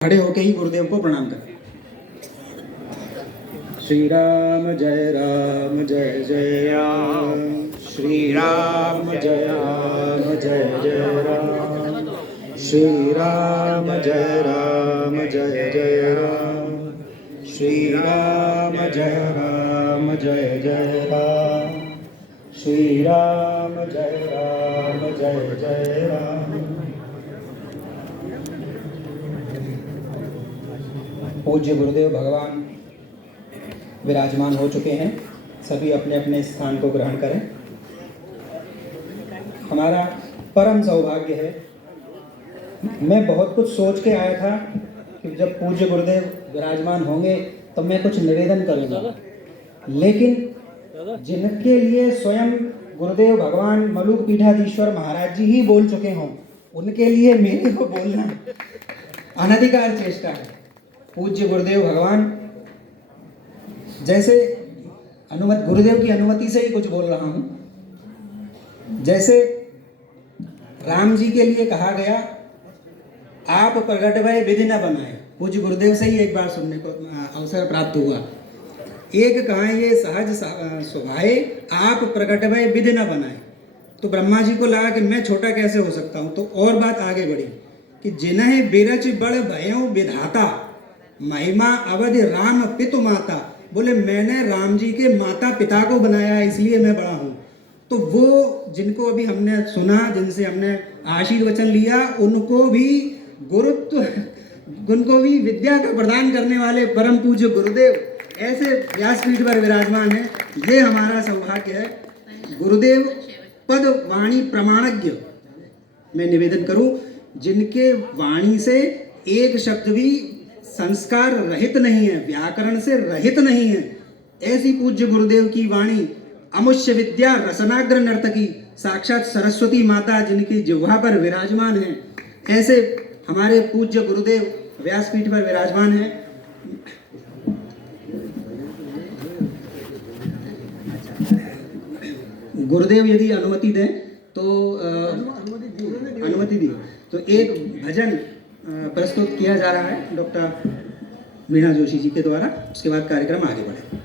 खड़े होके ही गुरुदेव को प्रणाम करें। श्री राम जय जय राम, श्री राम जय जय राम, श्री राम जय जय राम, श्री राम जय जय राम, श्री राम जय जय राम। पूज्य गुरुदेव भगवान विराजमान हो चुके हैं। सभी अपने अपने स्थान को ग्रहण करें। हमारा परम सौभाग्य है। मैं बहुत कुछ सोच के आया था कि जब पूज्य गुरुदेव विराजमान होंगे तो मैं कुछ निवेदन करूंगा, लेकिन जिनके लिए स्वयं गुरुदेव भगवान मलुक पीठाधीश्वर महाराज जी ही बोल चुके हों, उनके लिए मेरे को बोलना अनधिकार चेष्टा है। पूज्य गुरुदेव भगवान जैसे गुरुदेव की अनुमति से ही कुछ बोल रहा हूं। जैसे राम जी के लिए कहा गया, आप प्रगट भय विधि न बनाए। पूज्य गुरुदेव से ही एक बार सुनने को अवसर प्राप्त हुआ। एक कहा ये सहज स्वभाव, आप प्रगट भय विधि न बनाए। तो ब्रह्मा जी को लगा कि मैं छोटा कैसे हो सकता हूं। तो और बात आगे बढ़ी कि जिन्हें बिरच बड़ भयों विधाता, महिमा अवधि राम पितु माता। बोले मैंने राम जी के माता पिता को बनाया, इसलिए मैं बड़ा हूँ। तो वो जिनको अभी हमने सुना, जिनसे हमने आशीर्वचन लिया, उनको भी गुरुत्व, उनको भी विद्या का प्रदान करने वाले परम पूज्य गुरुदेव ऐसे व्यासपीठ पर विराजमान है। ये हमारा सौभाग्य है। गुरुदेव पद वाणी प्रमाणज्ञ मैं निवेदन करूं, जिनके वाणी से एक शब्द भी संस्कार रहित नहीं है, व्याकरण से रहित नहीं है, ऐसी पूज्य गुरुदेव की वाणी अमुष्य विद्या रसनाग्र नर्तकी, साक्षात सरस्वती माता जिनकी जिह्वा पर विराजमान है, ऐसे हमारे पूज्य गुरुदेव व्यासपीठ पर विराजमान है। गुरुदेव यदि अनुमति दें तो अनुमति दी तो एक भजन प्रस्तुत किया जा रहा है डॉक्टर वीणा जोशी जी के द्वारा। उसके बाद कार्यक्रम आगे बढ़े।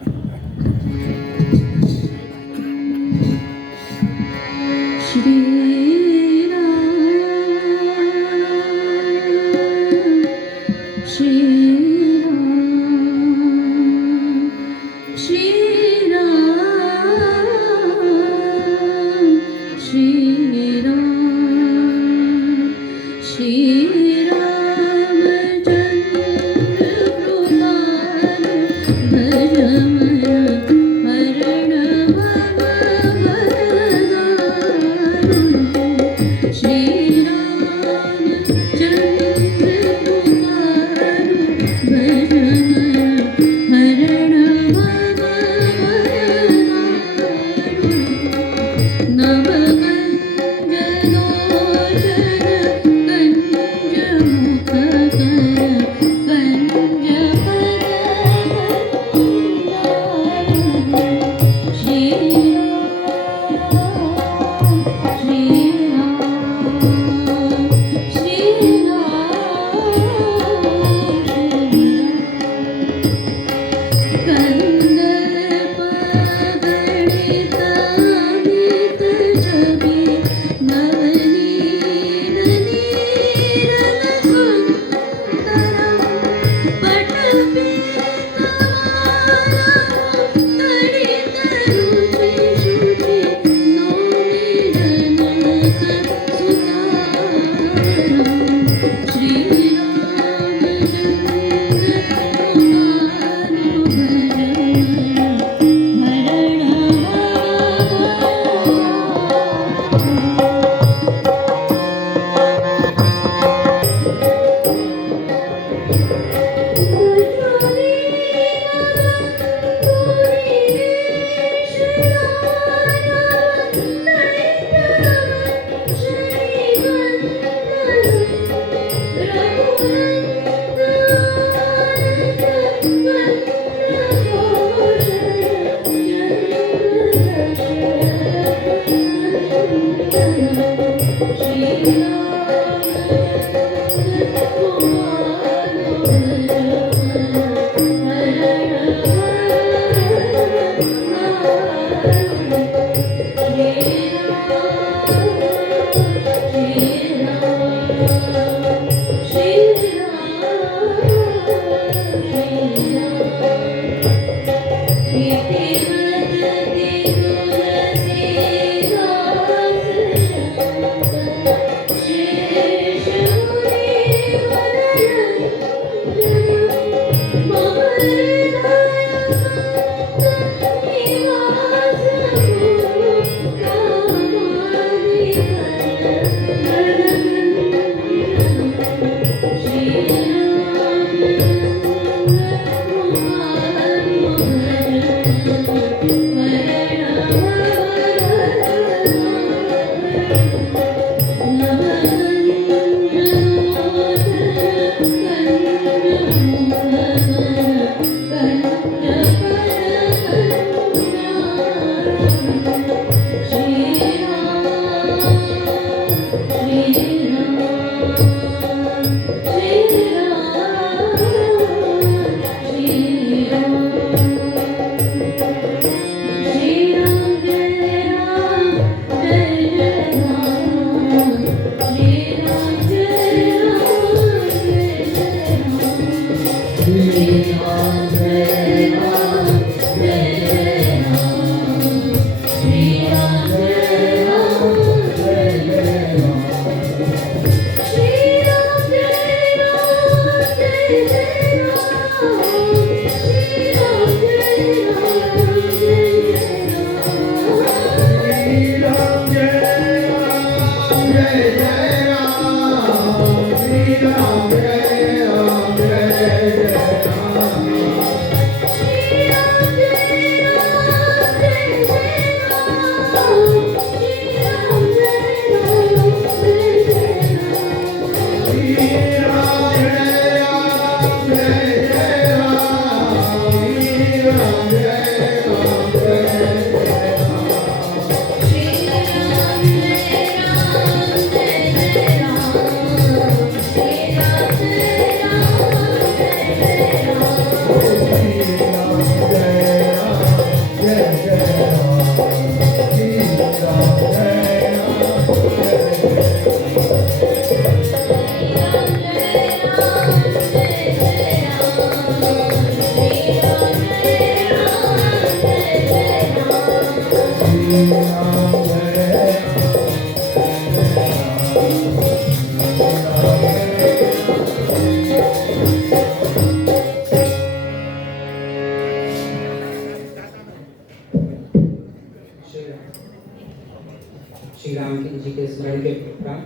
श्री राम जी के स्मरण के उपरांत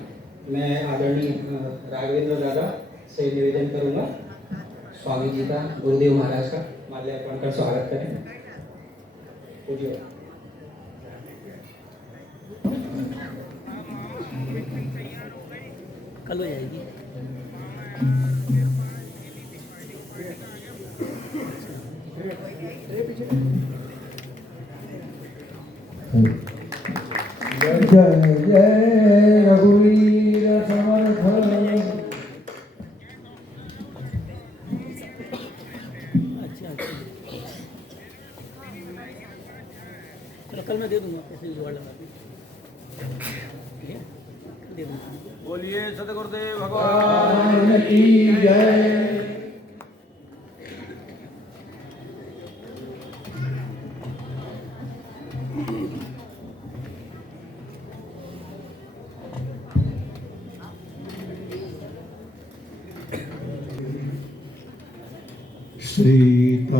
मैं आदरणीय राघवेंद्र दादा से निवेदन करूंगा स्वामी जी का, गुरुदेव महाराज का माल्यार्पण कर स्वागत करें। पूज्य कल हो जाएगी। जय जय रघुवीर समर्थ। अच्छा चलो कल मैं दे दूंगा, पैसे जुगाड़ लगा के। ठीक है, दे दूंगा। बोलिए सतगुरुदेव भगवान भगवान की जय।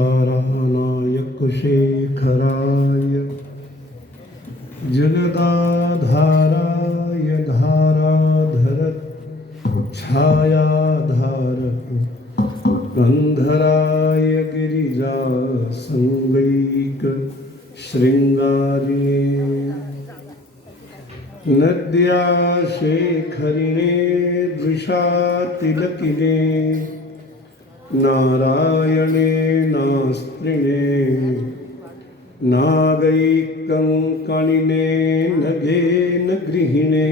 श्रीतारानायक शेखराय जगदाधाराय धाराधरत छायाधारक गंधराय गिरिजा संगैक श्रृंगारिणे नद्या शेखरिणे वृषातिलकिने नारायणे नास्त्रिणे नागैकङ्कणिने नघेन गृहिणे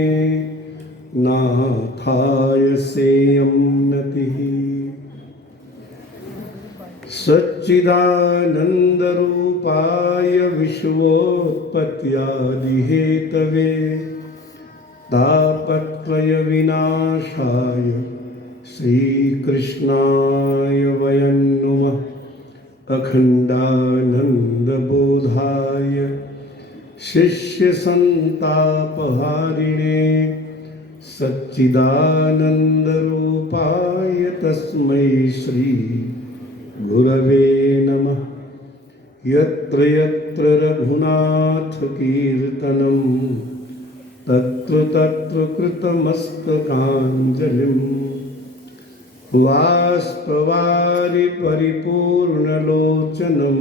नाथाय सेयं नतिः सच्चिदानन्दरूपाय विश्वोत्पत्त्यादिहेतवे तापत्रय विनाशाय श्रीकृष्णाय वयं नुमः अखण्डानन्दबोधाय शिष्यसन्तापहारिणे सच्चिदानन्दरूपाय तस्मै श्री गुरवे नमः। यत्र यत्र रघुनाथकीर्तनं तत्र तत्र कृतमस्तकाञ्जलिं बाष्पवारि परिपूर्णलोचनं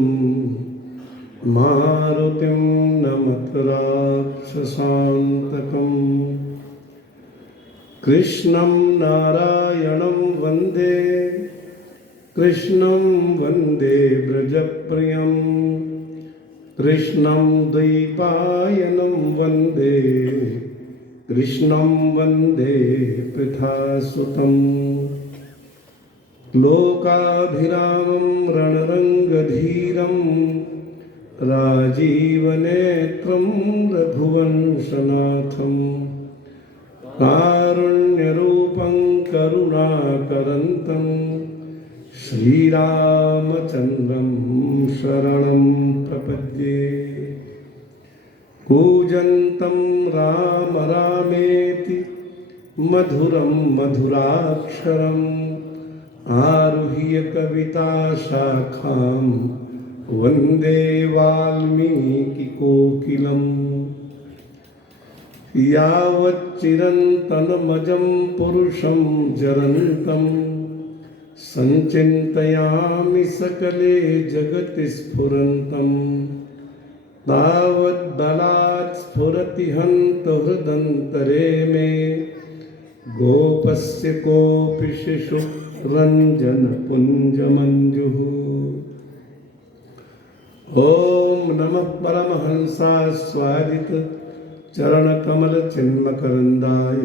मारुतिं नमत राक्षसान्तकम्। कृष्णं नारायणं वन्दे कृष्णं वन्दे व्रजप्रियं कृष्णं द्वैपायनं वन्दे कृष्णं वन्दे पृथासुतं। लोकाभिरामं रणरङ्गधीरं राजीवनेत्रं रघुवंशनाथं कारुण्यरूपं करुणाकरन्तं श्रीरामचन्द्रं शरणं प्रपद्ये। कूजन्तं राम रामेति मधुरं मधुराक्षरम् आरुह्य कविताशाखां वन्दे वाल्मीकिकोकिलम्। यावच्चिरन्तनमजं पुरुषं जरन्तं सञ्चिन्तयामि सकले जगति स्फुरन्तं तावद्बलात् स्फुरति हन्तहृदन्तरे मे गोपस्य कोऽपि शिशुरञ्जनपुञ्जमञ्जुः। ॐ नमः परमहंसास्वादित चरणकमलचिन्मकरन्दाय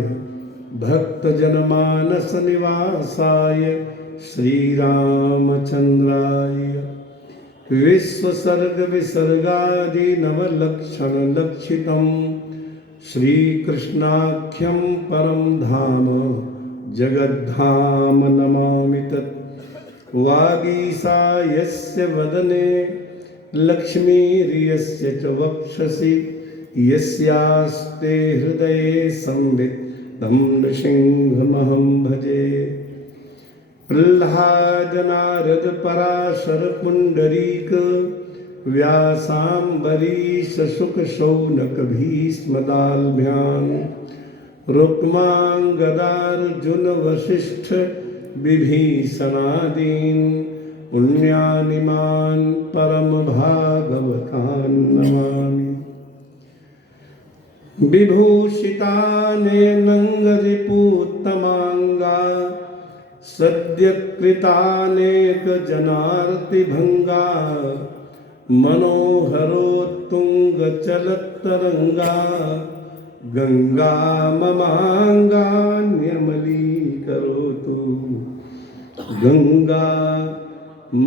भक्तजनमानस निवासाय श्रीरामचन्द्राय विश्वसर्गविसर्गादिनवलक्षणलक्षितं श्रीकृष्णाख्यं परं धाम जगद्धाम नमामि तत्। वागीसा यस्य वदने लक्ष्मीर्यस्य च वक्षसि यस्यास्ते हृदये संवित् तं नृसिंहमहं भजे। प्रह्लाद नारद पराशर पुण्डरीक व्यासाम्बरीश शुक शौनक भीष्मदाल्भ्याम् रुक्माङ्गदार्जुन वसिष्ठ विभीषणादीन् पुण्यानिमान् परम भागवतान् नमामि। विभूषितानेनङ्गरिपूत्तमाङ्गा सद्यकृतानेकजनार्तिभङ्गा मनोहरोत्तुङ्गचलत्तरङ्गा गङ्गा ममाङ्गान्यमलीकरोतु गङ्गा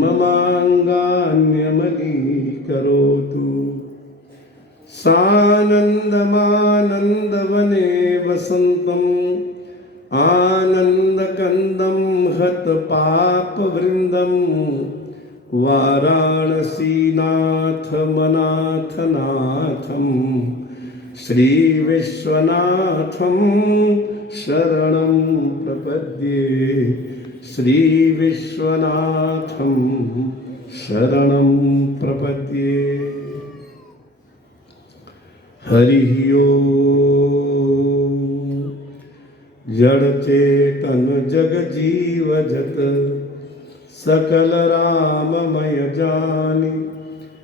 ममाङ्गान्यमलीकरोतु। सानन्दमानन्दवने वसन्तम् आनन्दकन्दं हतपापवृन्दं वाराणसीनाथमनाथनाथं श्रीविश्वनाथं शरणं प्रपद्ये। श्रीविश्वनाथं शरणं प्रपद्ये। हरिः ओम। जड़ चेतन जग जीव जत सकल राममय जानि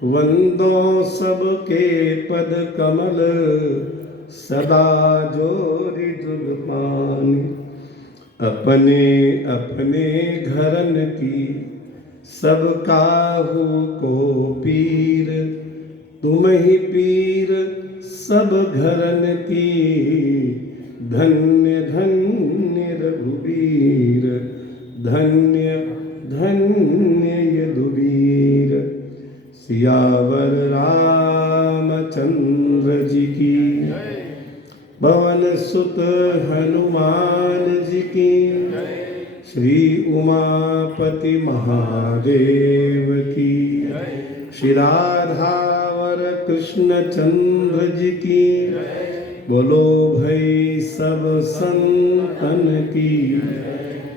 वंदो सबके पद कमल सदा जोरि जुग पानि। अपने अपने घरन की सब काहू को पीर तुम ही पीर सब घरन की। धन्य धन्य रघुवीर धन्य धन्य यदुवीर। सियावर रामचंद्र जी की पवन सुत हनुमान जी की। श्री उमापति महादेव की। श्री राधावर कृष्ण चंद्र जी की। बोलो भाई सब संतन की,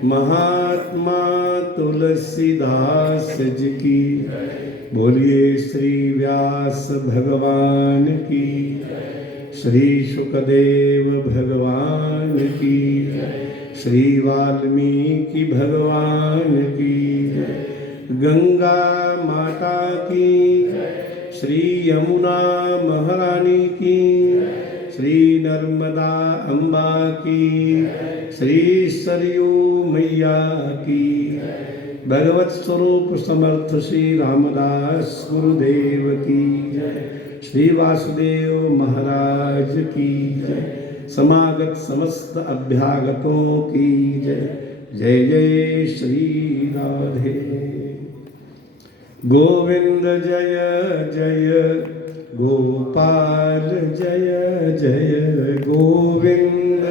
महात्मा तुलसीदास जी की। बोलिए श्री व्यास भगवान की, श्री सुखदेव भगवान की, श्री वाल्मीकि भगवान की, गंगा माता की, श्री यमुना महारानी की, श्री नर्मदा अम्बा की, श्री सरयू मैया की। भगवत स्वरूप समर्थ श्री रामदास गुरुदेव की जय। श्री वासुदेव महाराज की जय। समागत समस्त अभ्यागतों की जय। जय जय श्री राधे। गोविंद जय जय गोपाल जय जय गोविंद।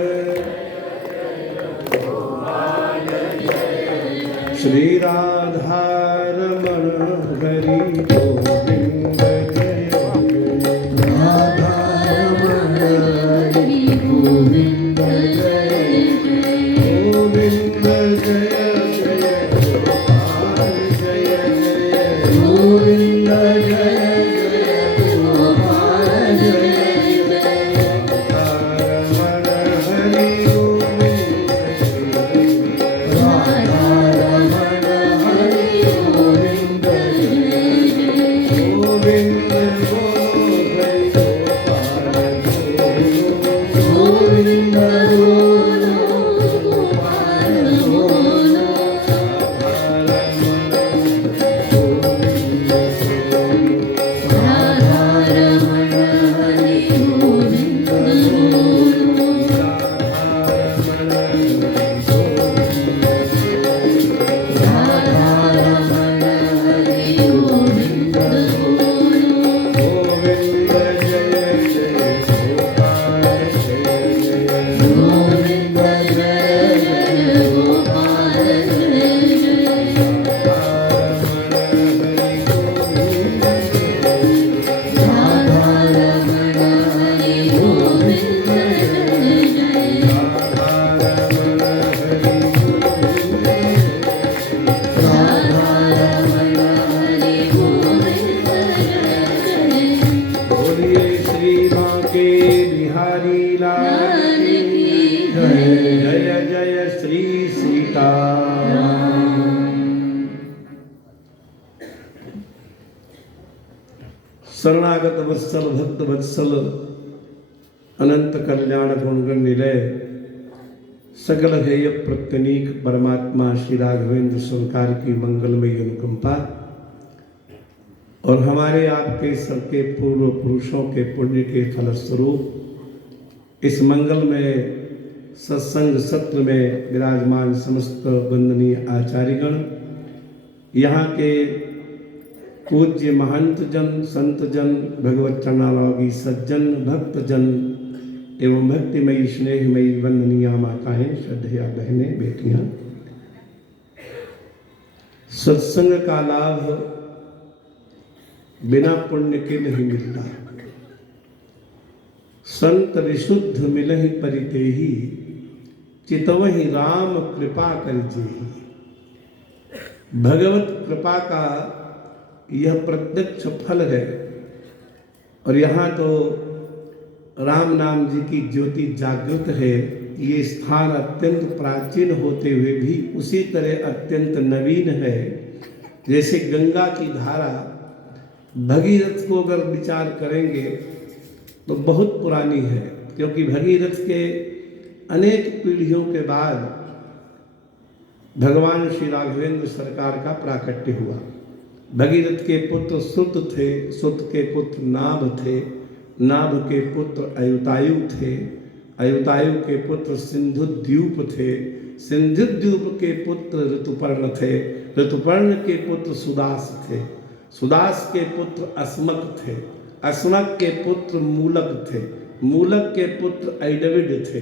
श्री राधा रमण हरि गोविंद जय राधा रमण हरि गोविंद जय गोविंद जय जय गोपाल जय जय गोविंद जय जय गोपाल जय जय रमण हरि गोविंद राधा रमण हरि गोविंद गोविंद बोलो हरि गोपाल गोविंद बोलो गोपाल बोलो राधा रमण हरि गोविंद गोविंद जय जय गोपाल जय जय गोविंद जय जय गोपाल जय जय राधा रमण हरि गोविंद जय जय राधा रमण हरि गोविंद जय जय। बोलिए श्री बांके बिहारी लाल की जय। जय जय श्री सीताराम। शरणागत वत्सल भक्त वत्सल अनंत कल्याण गुणगण निलय सकल हेय प्रत्यनीक परमात्मा श्री राघवेंद्र सरकार की मंगलमयी अनुकंपा और हमारे आपके सबके पूर्व पुरुषों के पुण्य के फलस्वरूप इस मंगल में सत्संग सत्र में विराजमान समस्त वंदनीय आचार्यगण, यहाँ के पूज्य महंत जन, संत जन, भगवत चरणालोगी सज्जन, भक्त जन एवं भक्तिमयी स्नेहमयी वंदनीय माताएं, श्रद्धेया बहनें, बेटियां। सत्संग का लाभ बिना पुण्य के नहीं मिलता। संत विशुद्ध मिलहि परितेहि, चितवहि राम कृपा करिजेहि। भगवत कृपा का यह प्रत्यक्ष फल है। और यहाँ तो राम नाम जी की ज्योति जागृत है। ये स्थान अत्यंत प्राचीन होते हुए भी उसी तरह अत्यंत नवीन है। जैसे गंगा की धारा, भगीरथ को अगर विचार करेंगे तो बहुत पुरानी है, क्योंकि भगीरथ के अनेक पीढ़ियों के बाद भगवान श्री राघवेंद्र सरकार का प्राकट्य हुआ। भगीरथ के पुत्र सुत थे, सुत के पुत्र नाभ थे, नाभ के पुत्र अयुतायु थे, अयुतायु के पुत्र सिंधुद्यूप थे, सिंधुद्यूप के पुत्र ऋतुपर्ण थे, ऋतुपर्ण के पुत्र सुदास थे, सुदास के पुत्र अस्मक थे, अस्मक के पुत्र मूलक थे, मूलक के पुत्र ऐडविड थे,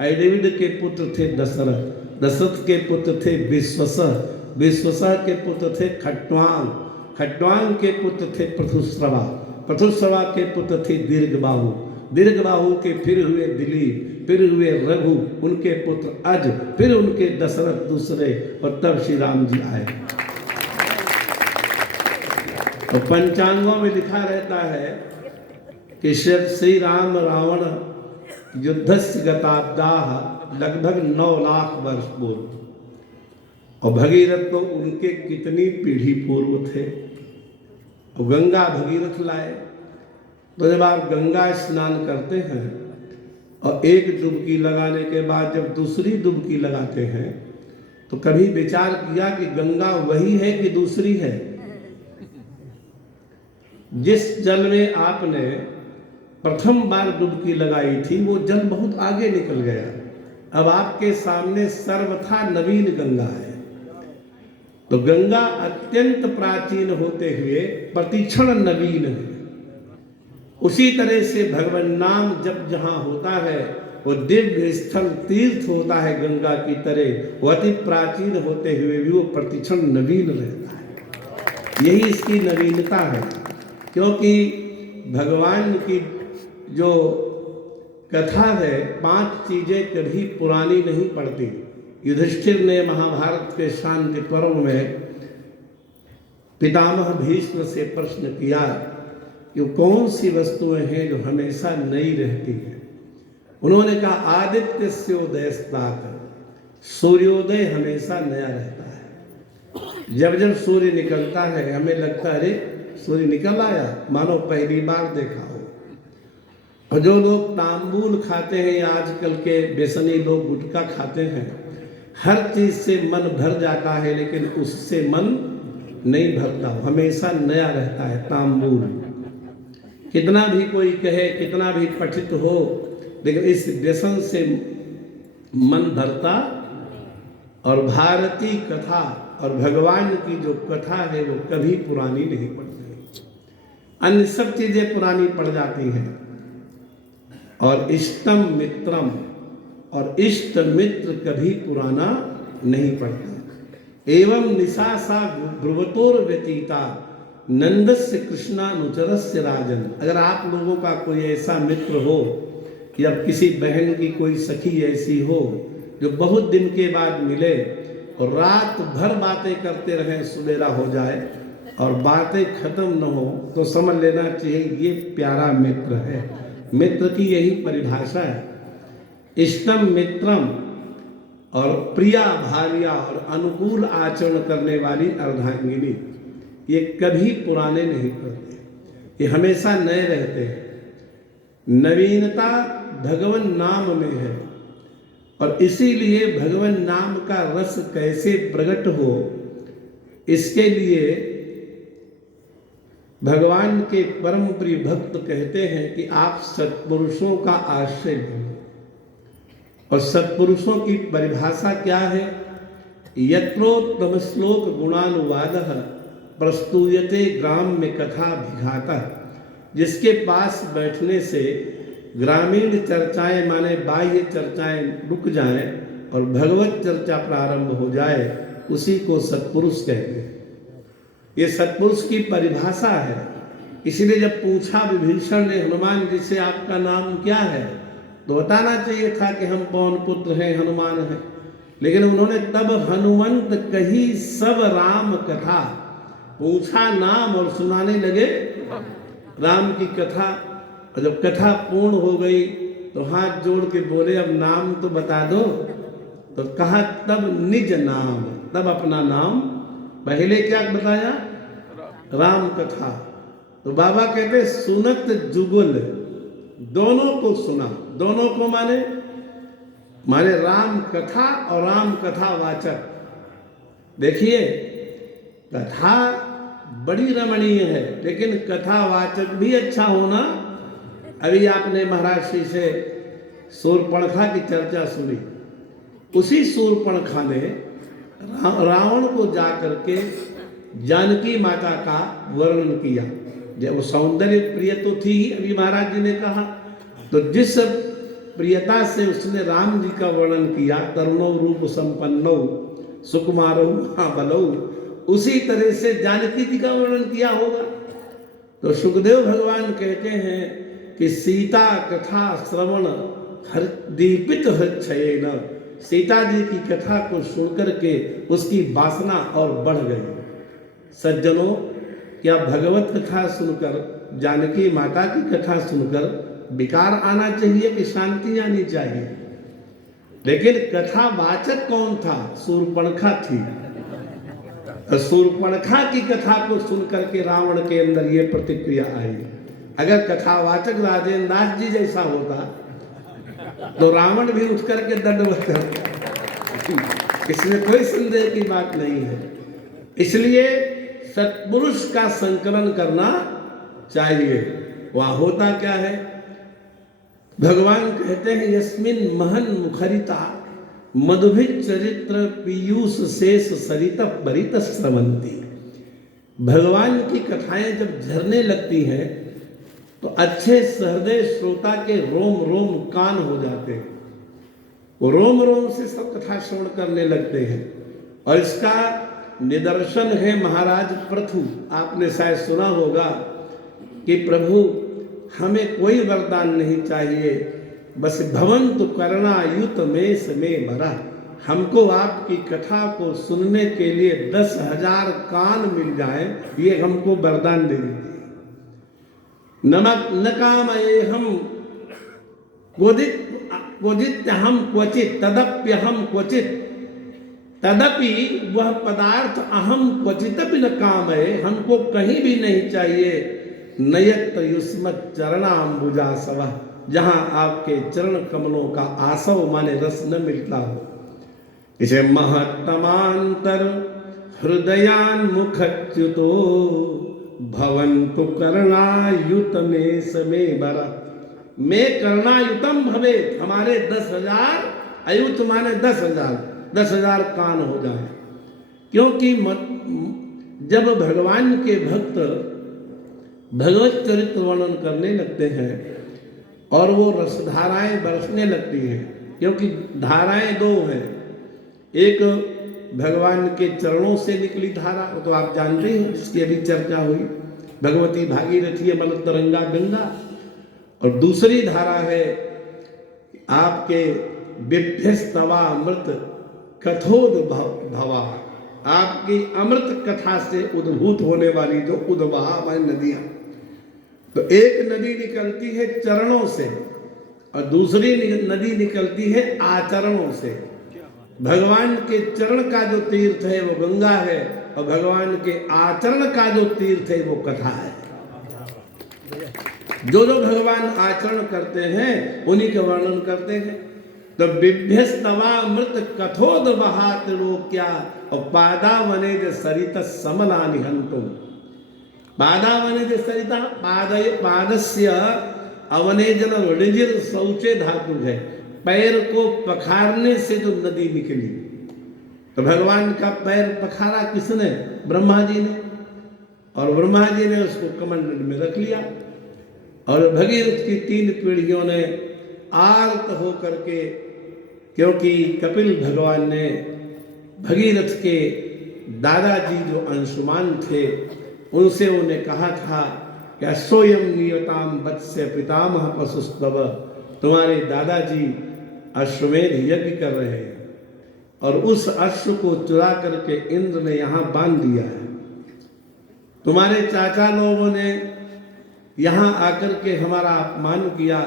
ऐडविड के पुत्र थे दशरथ, दशरथ के पुत्र थे विश्वसह, विश्वसह के पुत्र थे खट्वांग, खट्वांग के पुत्र थे पृथुश्रवा, पृथुश्रवा के पुत्र थे दीर्घबाहु, दीर्घबाहु के फिर हुए दिलीप, फिर हुए रघु उनके पुत्र अज, फिर उनके दशरथ दूसरे, और तब श्री राम जी आए। तो पंचांगों में लिखा रहता है कि श्री राम रावण युद्धस्य गताब्दाह, लगभग 9 लाख वर्ष पूर्व, और भगीरथ तो उनके कितनी पीढ़ी पूर्व थे। और गंगा भगीरथ लाए। तो जब आप गंगा स्नान करते हैं और एक डुबकी लगाने के बाद जब दूसरी डुबकी लगाते हैं, तो कभी विचार किया कि गंगा वही है कि दूसरी है? जिस जल में आपने प्रथम बार डुबकी लगाई थी वो जल बहुत आगे निकल गया। अब आपके सामने सर्वथा नवीन गंगा है। तो गंगा अत्यंत प्राचीन होते हुए प्रतिक्षण नवीन है। उसी तरह से भगवान नाम जब जहाँ होता है वो दिव्य स्थल तीर्थ होता है गंगा की तरह, वो अति प्राचीन होते हुए भी वो प्रतिक्षण नवीन रहता है। यही इसकी नवीनता है, क्योंकि भगवान की जो कथा है 5 चीजें कभी पुरानी नहीं पड़ती। युधिष्ठिर ने महाभारत के शांति पर्व में पितामह भीष्म से प्रश्न किया कि कौन सी वस्तुएं हैं जो हमेशा नई रहती हैं। उन्होंने कहा आदित्य स्योदयस्तात, सूर्योदय हमेशा नया रहता है। जब जब सूर्य निकलता है हमें लगता है अरे सूर्य निकल आया, मानो पहली बार देखा हो। और जो लोग तांबूल खाते हैं या आजकल के बेसनी लोग गुटखा खाते हैं, हर चीज से मन भर जाता है लेकिन उससे मन नहीं भरता, हमेशा नया रहता है तांबूल। कितना भी कोई कहे, कितना भी पठित हो, लेकिन इस व्यसन से मन भरता। और भारतीय कथा और भगवान की जो कथा है वो कभी पुरानी नहीं पड़ती। अन्य सब चीजें पुरानी पड़ जाती हैं। और इष्टम मित्रम, और इष्ट मित्र कभी पुराना नहीं पड़ता। एवं निशासा ब्रुवतोर व्यतीता नंदस्य कृष्णानुचरस्य राजन। अगर आप लोगों का कोई ऐसा मित्र हो या किसी बहन की कोई सखी ऐसी हो जो बहुत दिन के बाद मिले और रात भर बातें करते रहें, सवेरा हो जाए और बातें खत्म न हो, तो समझ लेना चाहिए ये प्यारा मित्र है। मित्र की यही परिभाषा है, इष्टम मित्रम। और प्रिया भार्या और अनुकूल आचरण करने वाली अर्धांगिनी, ये कभी पुराने नहीं पड़ते, ये हमेशा नए रहते हैं। नवीनता भगवान नाम में है, और इसीलिए भगवान नाम का रस कैसे प्रकट हो, इसके लिए भगवान के परम प्रिय भक्त कहते हैं कि आप सत्पुरुषों का आश्रय लो। और सत्पुरुषों की परिभाषा क्या है? यत्रोत्तम श्लोक गुणानुवादः प्रस्तूयते ग्राम्य कथा विघातः। जिसके पास बैठने से ग्रामीण चर्चाएं माने बाह्य चर्चाएं रुक जाएं और भगवत चर्चा प्रारंभ हो जाए, उसी को सत्पुरुष कहते हैं। ये सत्पुरुष की परिभाषा है। इसलिए जब पूछा विभीषण ने हनुमान जी से आपका नाम क्या है, तो बताना चाहिए था कि हम पवन पुत्र हैं, हनुमान हैं। लेकिन उन्होंने तब हनुमंत कही सब राम कथा, पूछा नाम और सुनाने लगे राम की कथा। और जब कथा पूर्ण हो गई तो हाथ जोड़ के बोले अब नाम तो बता दो। तो कहा तब निज नाम, तब अपना नाम। पहले क्या बताया? राम कथा। तो बाबा कहते सुनत जुगल, दोनों को सुना। दोनों को माने राम कथा और राम कथा वाचक। देखिए कथा बड़ी रमणीय है, लेकिन कथा वाचक भी अच्छा होना। अभी आपने महाराज श्री से शूर्पणखा की चर्चा सुनी। उसी शूर्पणखा ने रावण को जाकर के जानकी माता का वर्णन किया। जब वो सौंदर्य प्रिय तो थी ही, अभी महाराज जी ने कहा, तो जिस प्रियता से उसने राम जी का वर्णन किया, तरुणो रूप संपन्नो सुकुमारो महाबलो, उसी तरह से जानकी जी का वर्णन किया होगा। तो सुखदेव भगवान कहते हैं कि सीता कथा श्रवण दीपित हृच्छयेन, सीता जी की कथा को सुनकर के उसकी वासना और बढ़ गई। सज्जनों, क्या भगवत कथा सुनकर, जानकी माता की कथा सुनकर विकार आना चाहिए कि शांति आनी चाहिए? लेकिन कथावाचक कौन था? शूर्पणखा थी। शूर्पणखा की कथा को सुनकर के रावण के अंदर ये प्रतिक्रिया आई। अगर कथावाचक राजेंद्र दास जी जैसा होता तो रावण भी उठ करके दंडवत करता, इसमें कोई संदेह की बात नहीं है। इसलिए सत्पुरुष का संकलन करना चाहिए। वहां होता क्या है? भगवान कहते हैं यस्मिन महन मुखरिता मधुभित चरित्र पीयूष शेष सरित परित स्रवंती। भगवान की कथाएं जब झरने लगती हैं तो अच्छे सहृदय श्रोता के रोम रोम कान हो जाते हैं। वो रोम रोम से सब कथा श्रवण करने लगते हैं। और इसका निदर्शन है महाराज पृथु। आपने शायद सुना होगा कि प्रभु हमें कोई वरदान नहीं चाहिए, बस भवन्तु करुणायुत में समय भरा। हमको आपकी कथा को सुनने के लिए 10,000 कान मिल जाए, ये हमको वरदान दे दीजिए। नमक न कामये हम क्वचित हम क्वचित तदप्य हम क्वचित, तदपि वह पदार्थ अहम क्वचितपि न कामये, हमको कहीं भी नहीं चाहिए। नयत युष्मत् चरणाम्बुजासव, जहां आपके चरण कमलों का आसव माने रस न मिलता हो। इसे महत्तमांतर हृदयान्मुखच्युतो भवन्तु करुणायुत में समय बरा। मैं करुणायुतम भवे, हमारे 10,000 अयुत माने 10,000 कान हो जाए। क्योंकि जब भगवान के भक्त भगवत चरित्र वर्णन करने लगते हैं और वो रसधाराएं बरसने लगती हैं, क्योंकि धाराएं दो हैं। एक भगवान के चरणों से निकली धारा, वो तो आप जानते हैं, जिसकी अभी चर्चा हुई, भगवती भागीरथी मल तरंगा गंगा। और दूसरी धारा है आपके बिभ्यस्तवा अमृत कथोद भवा, आपकी अमृत कथा से उद्भूत होने वाली जो उद्भवा नदियां। तो एक नदी निकलती है चरणों से और दूसरी नदी निकलती है आचरणों से। भगवान के चरण का जो तीर्थ है वो गंगा है, और भगवान के आचरण का जो तीर्थ है वो कथा है। जो जो भगवान आचरण करते हैं उन्हीं का वर्णन करते हैं। तो बिभ्यस्तवा मृत कथोद बहात लोक्या और पादावनेज सरित समला निहंतुम। पादावनेज सरिता पादस्य अवनेजन ऋजिर शौचे धातु है, पैर को पखारने से जो नदी निकली। तो भगवान का पैर पखारा किसने? ब्रह्मा जी ने, और ब्रह्मा जी ने उसको कमंडल में रख लिया। और भगीरथ की 3 पीढ़ियों ने आर्त हो करके, क्योंकि कपिल भगवान ने भगीरथ के दादाजी जो अंशुमान थे उनसे उन्हें कहा था कि सोयम नियताम वत्स्य पितामह पशुस्तव, तुम्हारे दादाजी अश्वमेध यज्ञ कर रहे हैं और उस अश्व को चुरा करके इंद्र ने यहाँ बांध दिया है। तुम्हारे चाचा लोगों ने यहाँ आकर के हमारा अपमान किया,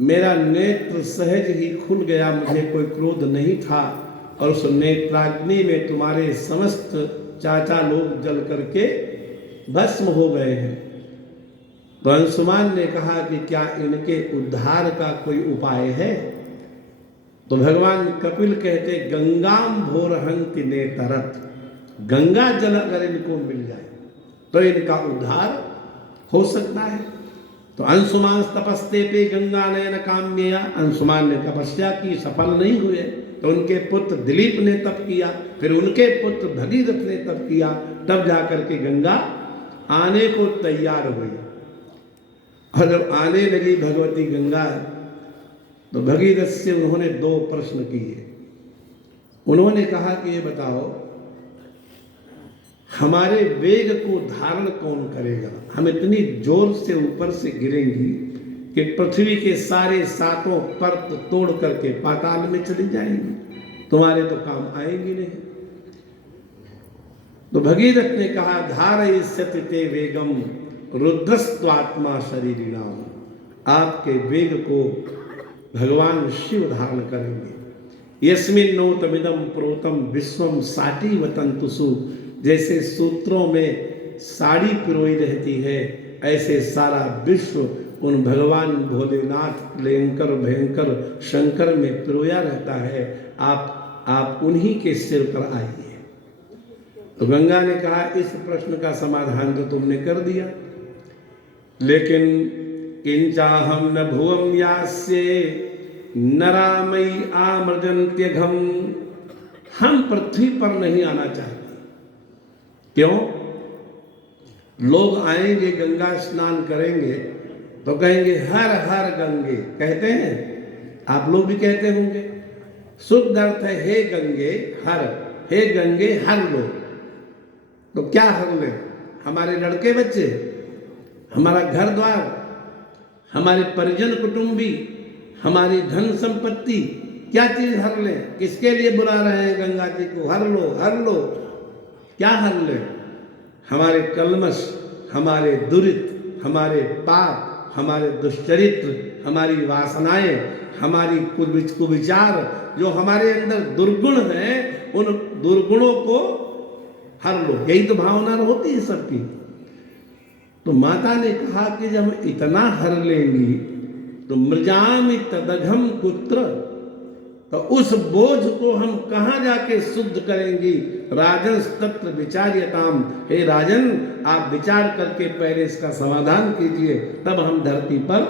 मेरा नेत्र सहज ही खुल गया, मुझे कोई क्रोध नहीं था, और उस नेत्राग्नि में तुम्हारे समस्त चाचा लोग जल करके भस्म हो गए हैं। तो अंशुमान ने कहा कि क्या इनके उद्धार का कोई उपाय है? तो भगवान कपिल कहते गंगाम भोरहंति नेतरत, गंगा जल अगर इनको मिल जाए तो इनका उद्धार हो सकता है। तो अंशुमान तपस्ते पे गंगा नयन काम्यया, अंशुमान ने तपस्या की, सफल नहीं हुए, तो उनके पुत्र दिलीप ने तप किया, फिर उनके पुत्र भगीरथ ने तप किया, तब जाकर के गंगा आने को तैयार हुई। और जब आने लगी भगवती गंगा तो भगीरथ से उन्होंने 2 प्रश्न किए। उन्होंने कहा कि ये बताओ, हमारे वेग को धारण कौन करेगा? हम इतनी जोर से ऊपर से गिरेंगी कि पृथ्वी के सारे सातों परत तोड़ करके पाताल में चली जाएंगी, तुम्हारे तो काम आएंगी नहीं। तो भगीरथ ने कहा धारयिष्यति ते वेगम रुद्रस्त्वात्मा शरीरिणाम, आपके वेग को भगवान शिव धारण करेंगे। यस्मिन् नोतमिदं प्रोतम विश्वम साटी वतंतुसु, जैसे सूत्रों में साड़ी पिरोई रहती है, ऐसे सारा विश्व उन भगवान भोलेनाथ लेंकर भयंकर शंकर में पिरोया रहता है। आप उन्हीं के सिर पर आइए। तो गंगा ने कहा इस प्रश्न का समाधान तो तुमने कर दिया, लेकिन किंचाहम न भुवम यास्ये नरामयी आमृजन्त्यघम, हम पृथ्वी पर नहीं आना चाहते। क्यों? लोग आएंगे गंगा स्नान करेंगे तो कहेंगे हर हर गंगे, कहते हैं, आप लोग भी कहते होंगे। शुद्ध अर्थ है हे गंगे हर, हे गंगे हर लो। तो क्या हर ले? हमारे लड़के बच्चे, हमारा घर द्वार, हमारे परिजन कुटुंबी, हमारी धन संपत्ति, क्या चीज हर ले? किसके लिए बुला रहे हैं गंगा जी को? हर लो हर लो। क्या हर ले? हमारे कलमश, हमारे दुरित, हमारे पाप, हमारे दुष्चरित्र, हमारी वासनाएं, हमारी कुविचार, जो हमारे अंदर दुर्गुण हैं, उन दुर्गुणों को हर लो। यही तो भावना होती है सबकी। तो माता ने कहा कि जब इतना हर लेंगी तो मृजामि तदघम कुत्र, तो उस बोझ को हम कहां जाके शुद्ध करेंगी? राजन तत्र विचार्यताम, हे राजन आप विचार करके पहले इसका समाधान कीजिए, तब हम धरती पर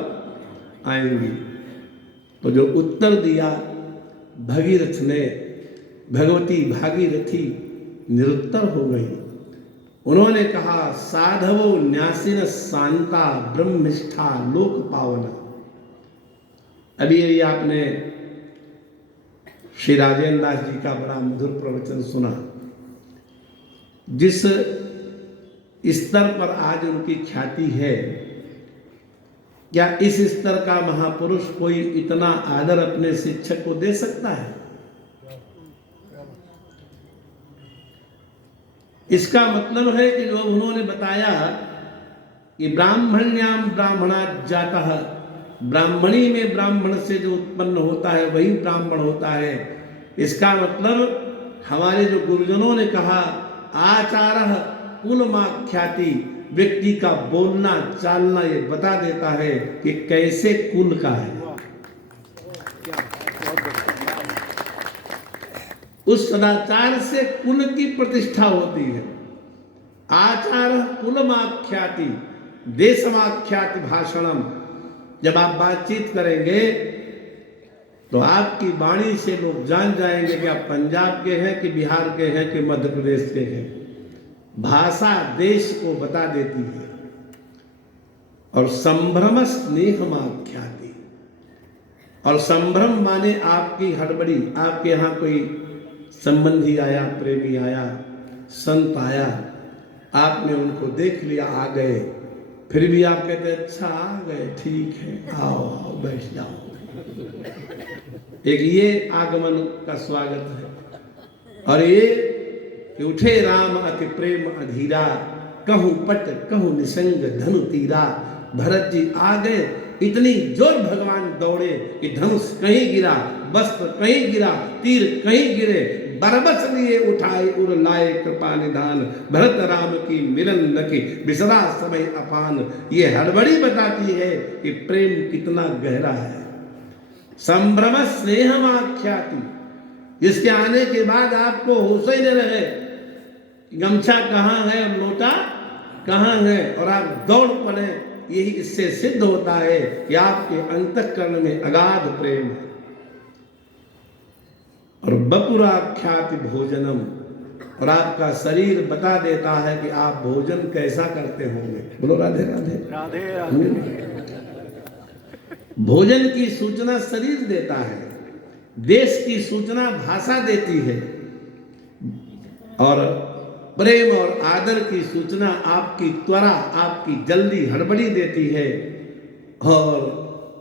आएंगी। तो जो उत्तर दिया भगीरथ ने, भगवती भागीरथी निरुत्तर हो गई। उन्होंने कहा साधवो न्यासिन शांता ब्रह्मनिष्ठा लोक पावना। अभी यही आपने श्री राजेंद्र दास जी का बड़ा मधुर प्रवचन सुना। जिस स्तर पर आज उनकी ख्याति है, क्या इस स्तर का महापुरुष कोई इतना आदर अपने शिक्षक को दे सकता है? इसका मतलब है कि जो उन्होंने बताया कि ब्राह्मण्याम ब्राह्मणात् जातः, ब्राह्मणी में ब्राह्मण से जो उत्पन्न होता है वही ब्राह्मण होता है। इसका मतलब हमारे जो गुरुजनों ने कहा आचारः कुलमाख्याति, व्यक्ति का बोलना चालना ये बता देता है कि कैसे कुल का है। उस सदाचार से कुल की प्रतिष्ठा होती है। आचार कुलमाख्याति देशमाख्याति भाषणम, जब आप बातचीत करेंगे तो आपकी वाणी से लोग जान जाएंगे कि आप पंजाब के हैं कि बिहार के हैं कि मध्य प्रदेश के हैं। भाषा देश को बता देती है। और संभ्रम स्नेहमाख्याति, और संभ्रम माने आपकी हड़बड़ी, आपके यहाँ कोई संबंधी आया, प्रेमी आया, संत आया, आपने उनको देख लिया, आ गए, फिर भी आप कहते अच्छा आ गए, ठीक है, आओ आओ बैठ जाओ। एक ये आगमन का स्वागत है। और ये कि उठे राम अति प्रेम अधीरा, कहूँ पट कहूँ निसंग धनु तीरा। भरत जी आ गए, इतनी जोर भगवान दौड़े कि धनुष कहीं गिरा, वस्त्र कहीं गिरा, तीर कहीं गिरे, बरबस लिए उठाए उर लाए कृपा निधान। भरत राम की मिलन लकी बिसरा समय अपान। ये हड़बड़ी बताती है कि प्रेम कितना गहरा है। संभ्रम स्नेहमाख्याति, जिसके आने के बाद आपको होश ही न रहे गमछा कहाँ है और लोटा कहाँ है, और आप दौड़ पड़े, यही इससे सिद्ध होता है कि आपके अंतःकरण में अगाध प्रेम है। और बपुराख्याति भोजनम, और आपका शरीर बता देता है कि आप भोजन कैसा करते होंगे। बोलो राधे राधे राधे राधे। भोजन की सूचना शरीर देता है, देश की सूचना भाषा देती है, और प्रेम और आदर की सूचना आपकी त्वरा, आपकी जल्दी हड़बड़ी देती है। और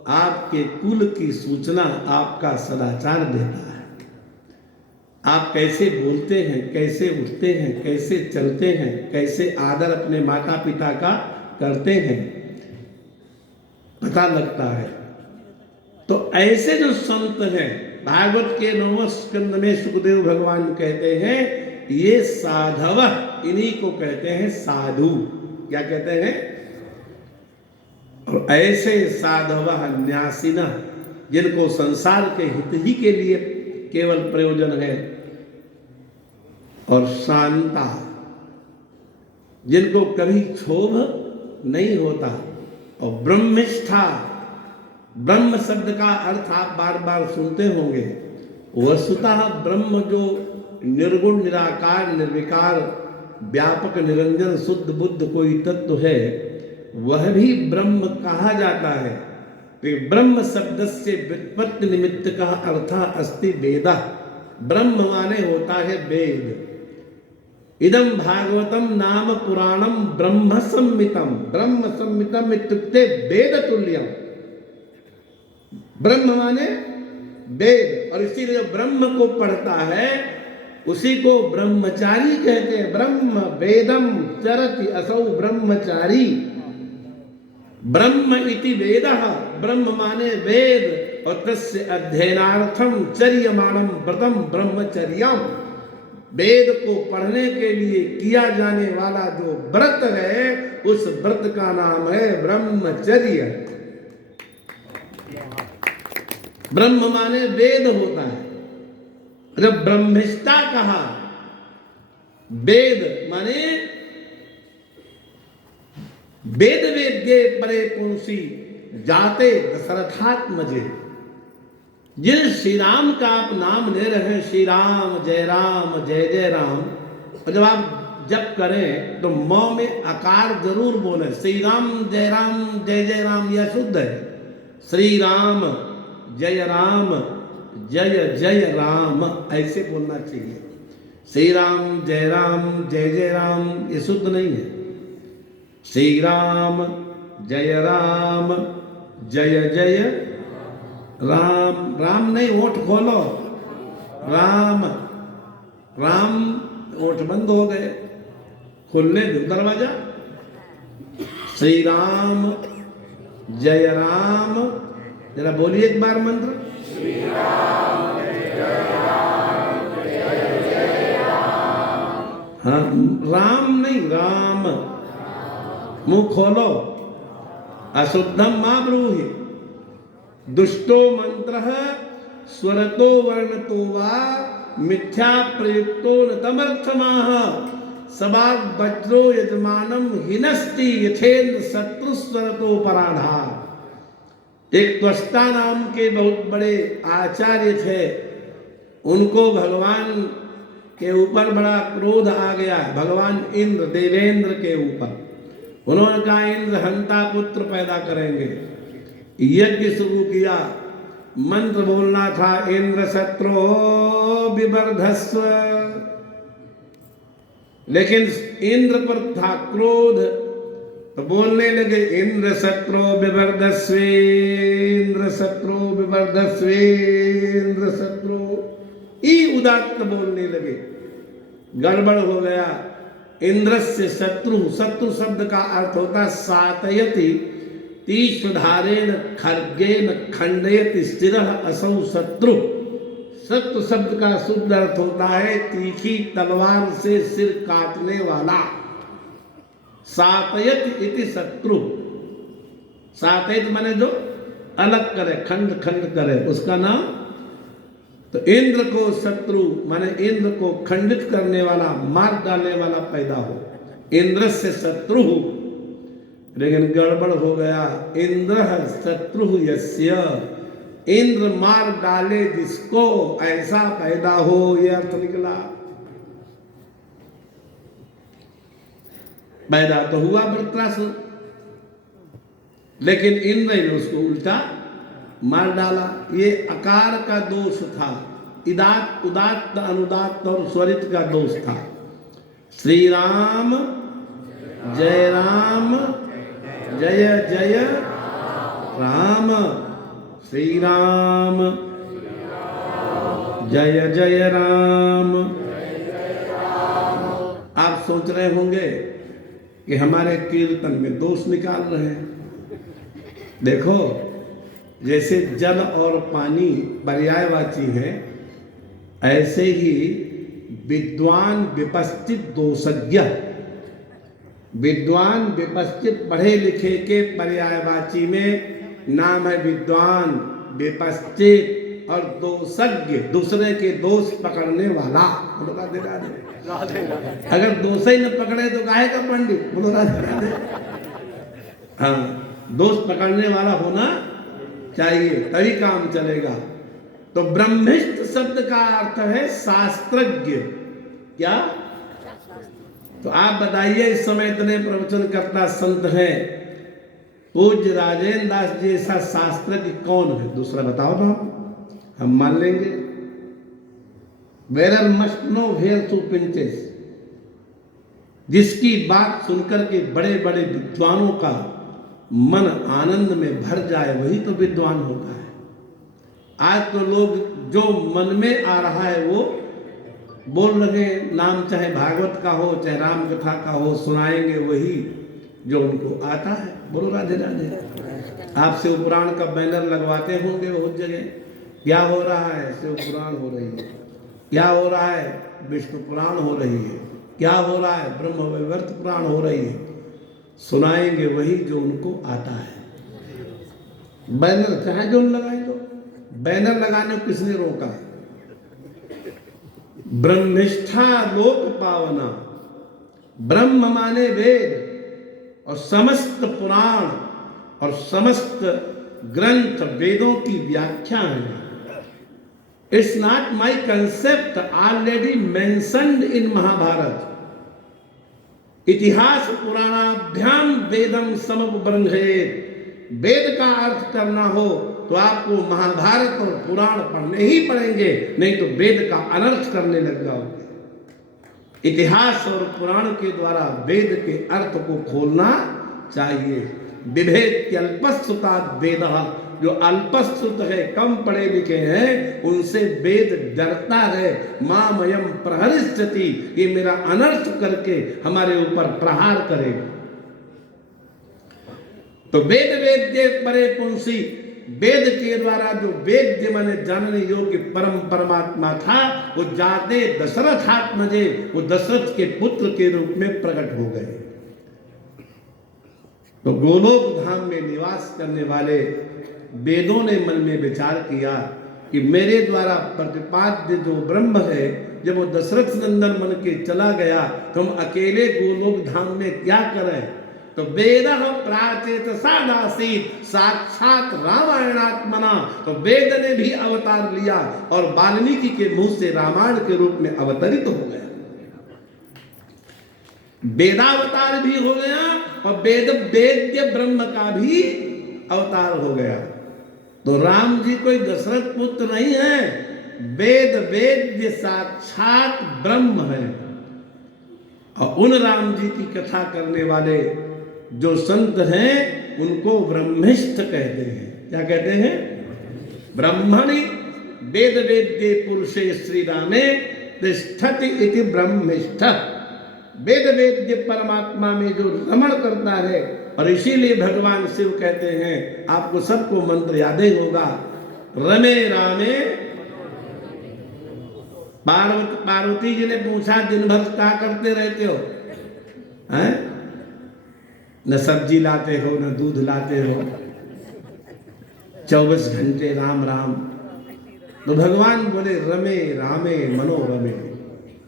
आपके कुल की सूचना आपका सदाचार देता है। आप कैसे बोलते हैं, कैसे उठते हैं, कैसे चलते हैं, कैसे आदर अपने माता पिता का करते हैं, पता लगता है। तो ऐसे जो संत हैं, भागवत के 9वें स्कंद में सुखदेव भगवान कहते हैं ये साधव, इन्हीं को कहते हैं साधु। क्या कहते हैं? और ऐसे साधव न्यासिन, जिनको संसार के हित ही के लिए केवल प्रयोजन है, और शांता, जिनको कभी क्षोभ नहीं होता, और ब्रह्मनिष्ठा, ब्रह्म शब्द का अर्थ आप बार बार सुनते होंगे। वस्तुतः ब्रह्म जो निर्गुण, निराकार, निर्विकार, व्यापक, निरंजन, शुद्ध बुद्ध कोई तत्व है, वह भी ब्रह्म कहा जाता है। तो ब्रह्म शब्द से व्युत्पत्ति निमित्त का अर्थ अस्ति वेदा। ब्रह्म माने होता है वेद। इदम भागवतम नाम पुराणम ब्रह्म संहितम। ब्रह्म संहितम इत्युक्ते वेद तुल्यम। ब्रह्म माने वेद, और इसीलिए जो ब्रह्म को पढ़ता है उसी को ब्रह्मचारी कहते हैं। ब्रह्म वेदम चरति असौ ब्रह्मचारी। ब्रह्म इति वेदः, ब्रह्म माने वेद, और तस्य अध्ययनार्थम चर्यमाणम व्रतम ब्रह्मचर्यम। वेद को पढ़ने के लिए किया जाने वाला जो व्रत है, उस व्रत का नाम है ब्रह्मचर्य। ब्रह्म माने वेद होता है। जब ब्रह्मिष्ठा कहा, वेद माने वेद वेद्ये परे पुंसी जाते दशरथात्मजे। जिन श्री राम का आप नाम ले रहे हैं, श्री राम, जय राम, और जब आप जप करें तो मौ में आकार जरूर बोले। श्री राम, जय राम, यह शुद्ध है। श्री राम, जय जय राम, ऐसे बोलना चाहिए। श्री राम, जय राम, ये शुद्ध नहीं है। श्री राम, जय जय राम। राम नहीं, ओठ खोलो, राम। ओठ बंद हो गए, खोलने दो दरवाजा। श्री राम, जय राम, जरा बोलिए एक बार मंत्र। हाँ, राम नहीं, राम। मुंह खोलो। अशुद्धम मां ब्रूहि। दुष्टो मंत्रः स्वरतो वर्णतो वा मिथ्या प्रयुक्तो न तमर्थमाह। सबाग वज्रो यजमानम हिनस्ति यथेन्द्र शत्रु स्वरतो पराधा। एक त्वष्टा नाम के बहुत बड़े आचार्य थे, उनको भगवान के ऊपर बड़ा क्रोध आ गया, भगवान इंद्र, देवेंद्र के ऊपर। उन्होंने कहा इंद्र हंता पुत्र पैदा करेंगे। यज्ञ शुरू किया, मंत्र बोलना था, इंद्र शत्रो विवर्धस्व। लेकिन इंद्र पर था क्रोध, तो बोलने लगे इंद्र शत्रो विवर्धस्वे, इंद्र शत्रो विवर्धस्वे, इंद्र शत्रो, ई उदात्त बोलने लगे। गड़बड़ हो गया। इंद्रस्य शत्रु, शत्रु शब्द का अर्थ होता सातयति तीक्ष्णधारेण खड्गेन खंडयति स्थिरः असौ शत्रु। शत्रु शब्द का शुद्ध अर्थ होता है तीखी तलवार से सिर काटने वाला। सातयत इति शत्रु। सातयत माने जो अलग करे, खंड खंड करे, उसका नाम। तो इंद्र को शत्रु माने इंद्र को खंडित करने वाला, मार डालने वाला पैदा हो, इंद्र से शत्रु। लेकिन गड़बड़ हो गया। इंद्र शत्रु यस्य, इंद्र मार डाले जिसको, ऐसा पैदा हो, यह अर्थ निकला। पैदा तो हुआ वृत्रासुर, लेकिन इंद्र ने उसको उल्टा मार डाला। ये अकार का दोष था, इदात, उदात्त, अनुदात्त और स्वरित का दोष था। श्री राम, जय जय राम। श्री राम जय जय राम। आप सोच रहे होंगे कि हमारे कीर्तन में दोष निकाल रहे हैं। देखो, जैसे जल और पानी पर्यायवाची हैं, ऐसे ही विद्वान विपश्चित दोषज्ञ, विद्वान विपश्चित पढ़े लिखे के पर्यायवाची में नाम है विद्वान, विपश्चित और दोषज्ञ, दूसरे के दोष पकड़ने वाला। बोलो राधे राधे। अगर दोष ही न पकड़े तो काहे का पंडित। बोलो राधे राधे। हाँ, दोष पकड़ने वाला होना चाहिए, तभी काम चलेगा। तो ब्रह्मिष्ठ शब्द का अर्थ है शास्त्रज्ञ। क्या? तो आप बताइए, इस समय इतने प्रवचन करता संत हैं, पूज्य राजेंद्र दास जी ऐसा शास्त्रज्ञ कौन है? दूसरा बताओ ना, हम मान लेंगे। Wearer must know where to pinches, जिसकी बात सुनकर के बड़े बड़े विद्वानों का मन आनंद में भर जाए, वही तो विद्वान होता है। आज तो लोग जो मन में आ रहा है वो बोल रहे हैं, नाम चाहे भागवत का हो चाहे राम कथा का हो, सुनाएंगे वही जो उनको आता है। बोलो राधे राधे। आप शिव पुराण का बैनर लगवाते होंगे बहुत जगह, क्या हो रहा है? शिव पुराण हो रही है। क्या हो रहा है? विष्णु पुराण हो रही है। क्या हो रहा है? ब्रह्म वैवर्त पुराण हो रही है। सुनाएंगे वही जो उनको आता है। बैनर चाहे जो लगाए, दो बैनर लगाने को किसने रोका? ब्रह्मिष्ठा लोक पावना, ब्रह्म माने वेद, और समस्त पुराण और समस्त ग्रंथ वेदों की व्याख्या है। It's not my concept, already mentioned in Mahabharata. इतिहास पुराणाभ्याम वेदम समब्रह्मेत। वेद का अर्थ करना हो तो आपको महाभारत और पुराण पढ़ने ही पड़ेंगे, नहीं तो वेद का अनर्थ करने लग जाओगे। इतिहास और पुराण के द्वारा वेद के अर्थ को खोलना चाहिए। विभेद्यल्पस्सुतात् वेदः, जो अल्पस्सुत है, कम पढ़े लिखे हैं, उनसे वेद डरता है। मामयम प्रहरिष्यति, ये मेरा अनर्थ करके हमारे ऊपर प्रहार करेगा। तो वेद वेद्य परे पुंसी, वेद के द्वारा जो वेद्य माने जानने योग्य परम परमात्मा था, वो जाते दशरथात्मजे, वो दशरथ के पुत्र के रूप में प्रकट हो गए। तो गोलोक धाम में निवास करने वाले वेदों ने मन में विचार किया कि मेरे द्वारा प्रतिपाद्य जो ब्रह्म है, जब वो दशरथ नंदन मन के चला गया तो हम अकेले गोलोक धाम में क्या करें? तो वेद प्राचेत सादासीत, साक्षात रामायणात्मना। तो वेद ने भी अवतार लिया और वाल्मीकि के मुंह से रामायण के रूप में अवतरित हो गया। वेदावतार भी हो गया और वेद वेद्य ब्रह्म का भी अवतार हो गया। तो राम जी कोई दशरथ पुत्र नहीं है, वेद वेद्य साक्षात ब्रह्म है। और उन राम जी की कथा करने वाले जो संत हैं, उनको ब्रह्मिष्ठ कहते हैं। क्या कहते हैं? ब्रह्मणि वेद वेद्ये पुरुषे श्री रामे तिष्ठति इति ब्रह्मिष्ठ। वेद वेद्य परमात्मा में जो रमण करता है, और इसीलिए भगवान शिव कहते हैं, आपको सबको मंत्र याद ही होगा, रमे रामे। पार्वती जी ने पूछा, दिन भर क्या करते रहते हो? हैं? न सब्जी लाते हो, न दूध लाते हो, 24 घंटे राम राम। तो भगवान बोले, रमे रामे मनोरमे।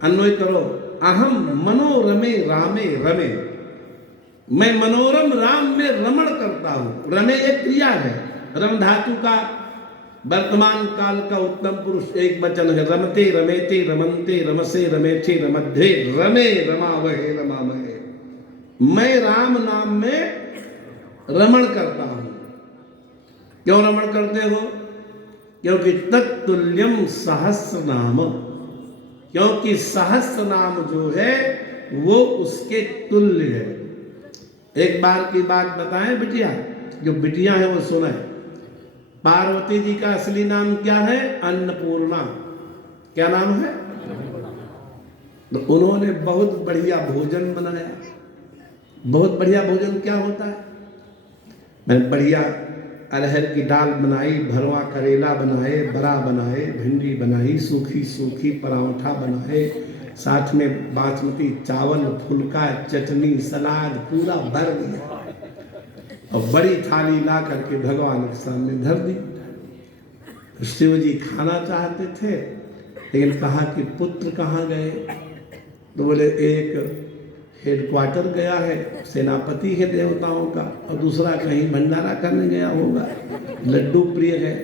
अन्वय करो, अहम मनोरमे रामे रमे। मैं मनोरम राम में रमण करता हूं। रमे एक क्रिया है, रम धातु का वर्तमान काल का उत्तम पुरुष एक वचन है। रमते रमेते रमन्ते रमसे रमेथे रमध्ये रमे रमावहे रमामहे। मैं राम नाम में रमण करता हूं। क्यों रमण करते हो? क्योंकि तत्तुल्यम सहस्र नाम, क्योंकि सहस्र नाम जो है वो उसके तुल्य है। एक बार की बात बताएं बिटिया, जो बिटिया है वो सुने। पार्वती जी का असली नाम क्या है? अन्नपूर्णा। क्या नाम है? तो उन्होंने बहुत बढ़िया भोजन बनाया। बहुत बढ़िया भोजन क्या होता है? मैंने बढ़िया अरहर की दाल बनाई, भरवा करेला बनाए, बड़ा बनाए, भिंडी बनाई, सूखी सूखी पराठा बनाए, साथ में बासमती चावल, फुल्का, चटनी, सलाद पूरा भर दिया और बड़ी थाली ला करके भगवान के सामने धर दी। शिव जी खाना चाहते थे, लेकिन कहा कि पुत्र कहाँ गए? तो बोले एक हेडक्वार्टर गया है, सेनापति है देवताओं का, और दूसरा कहीं भंडारा करने गया होगा, लड्डू प्रिय है।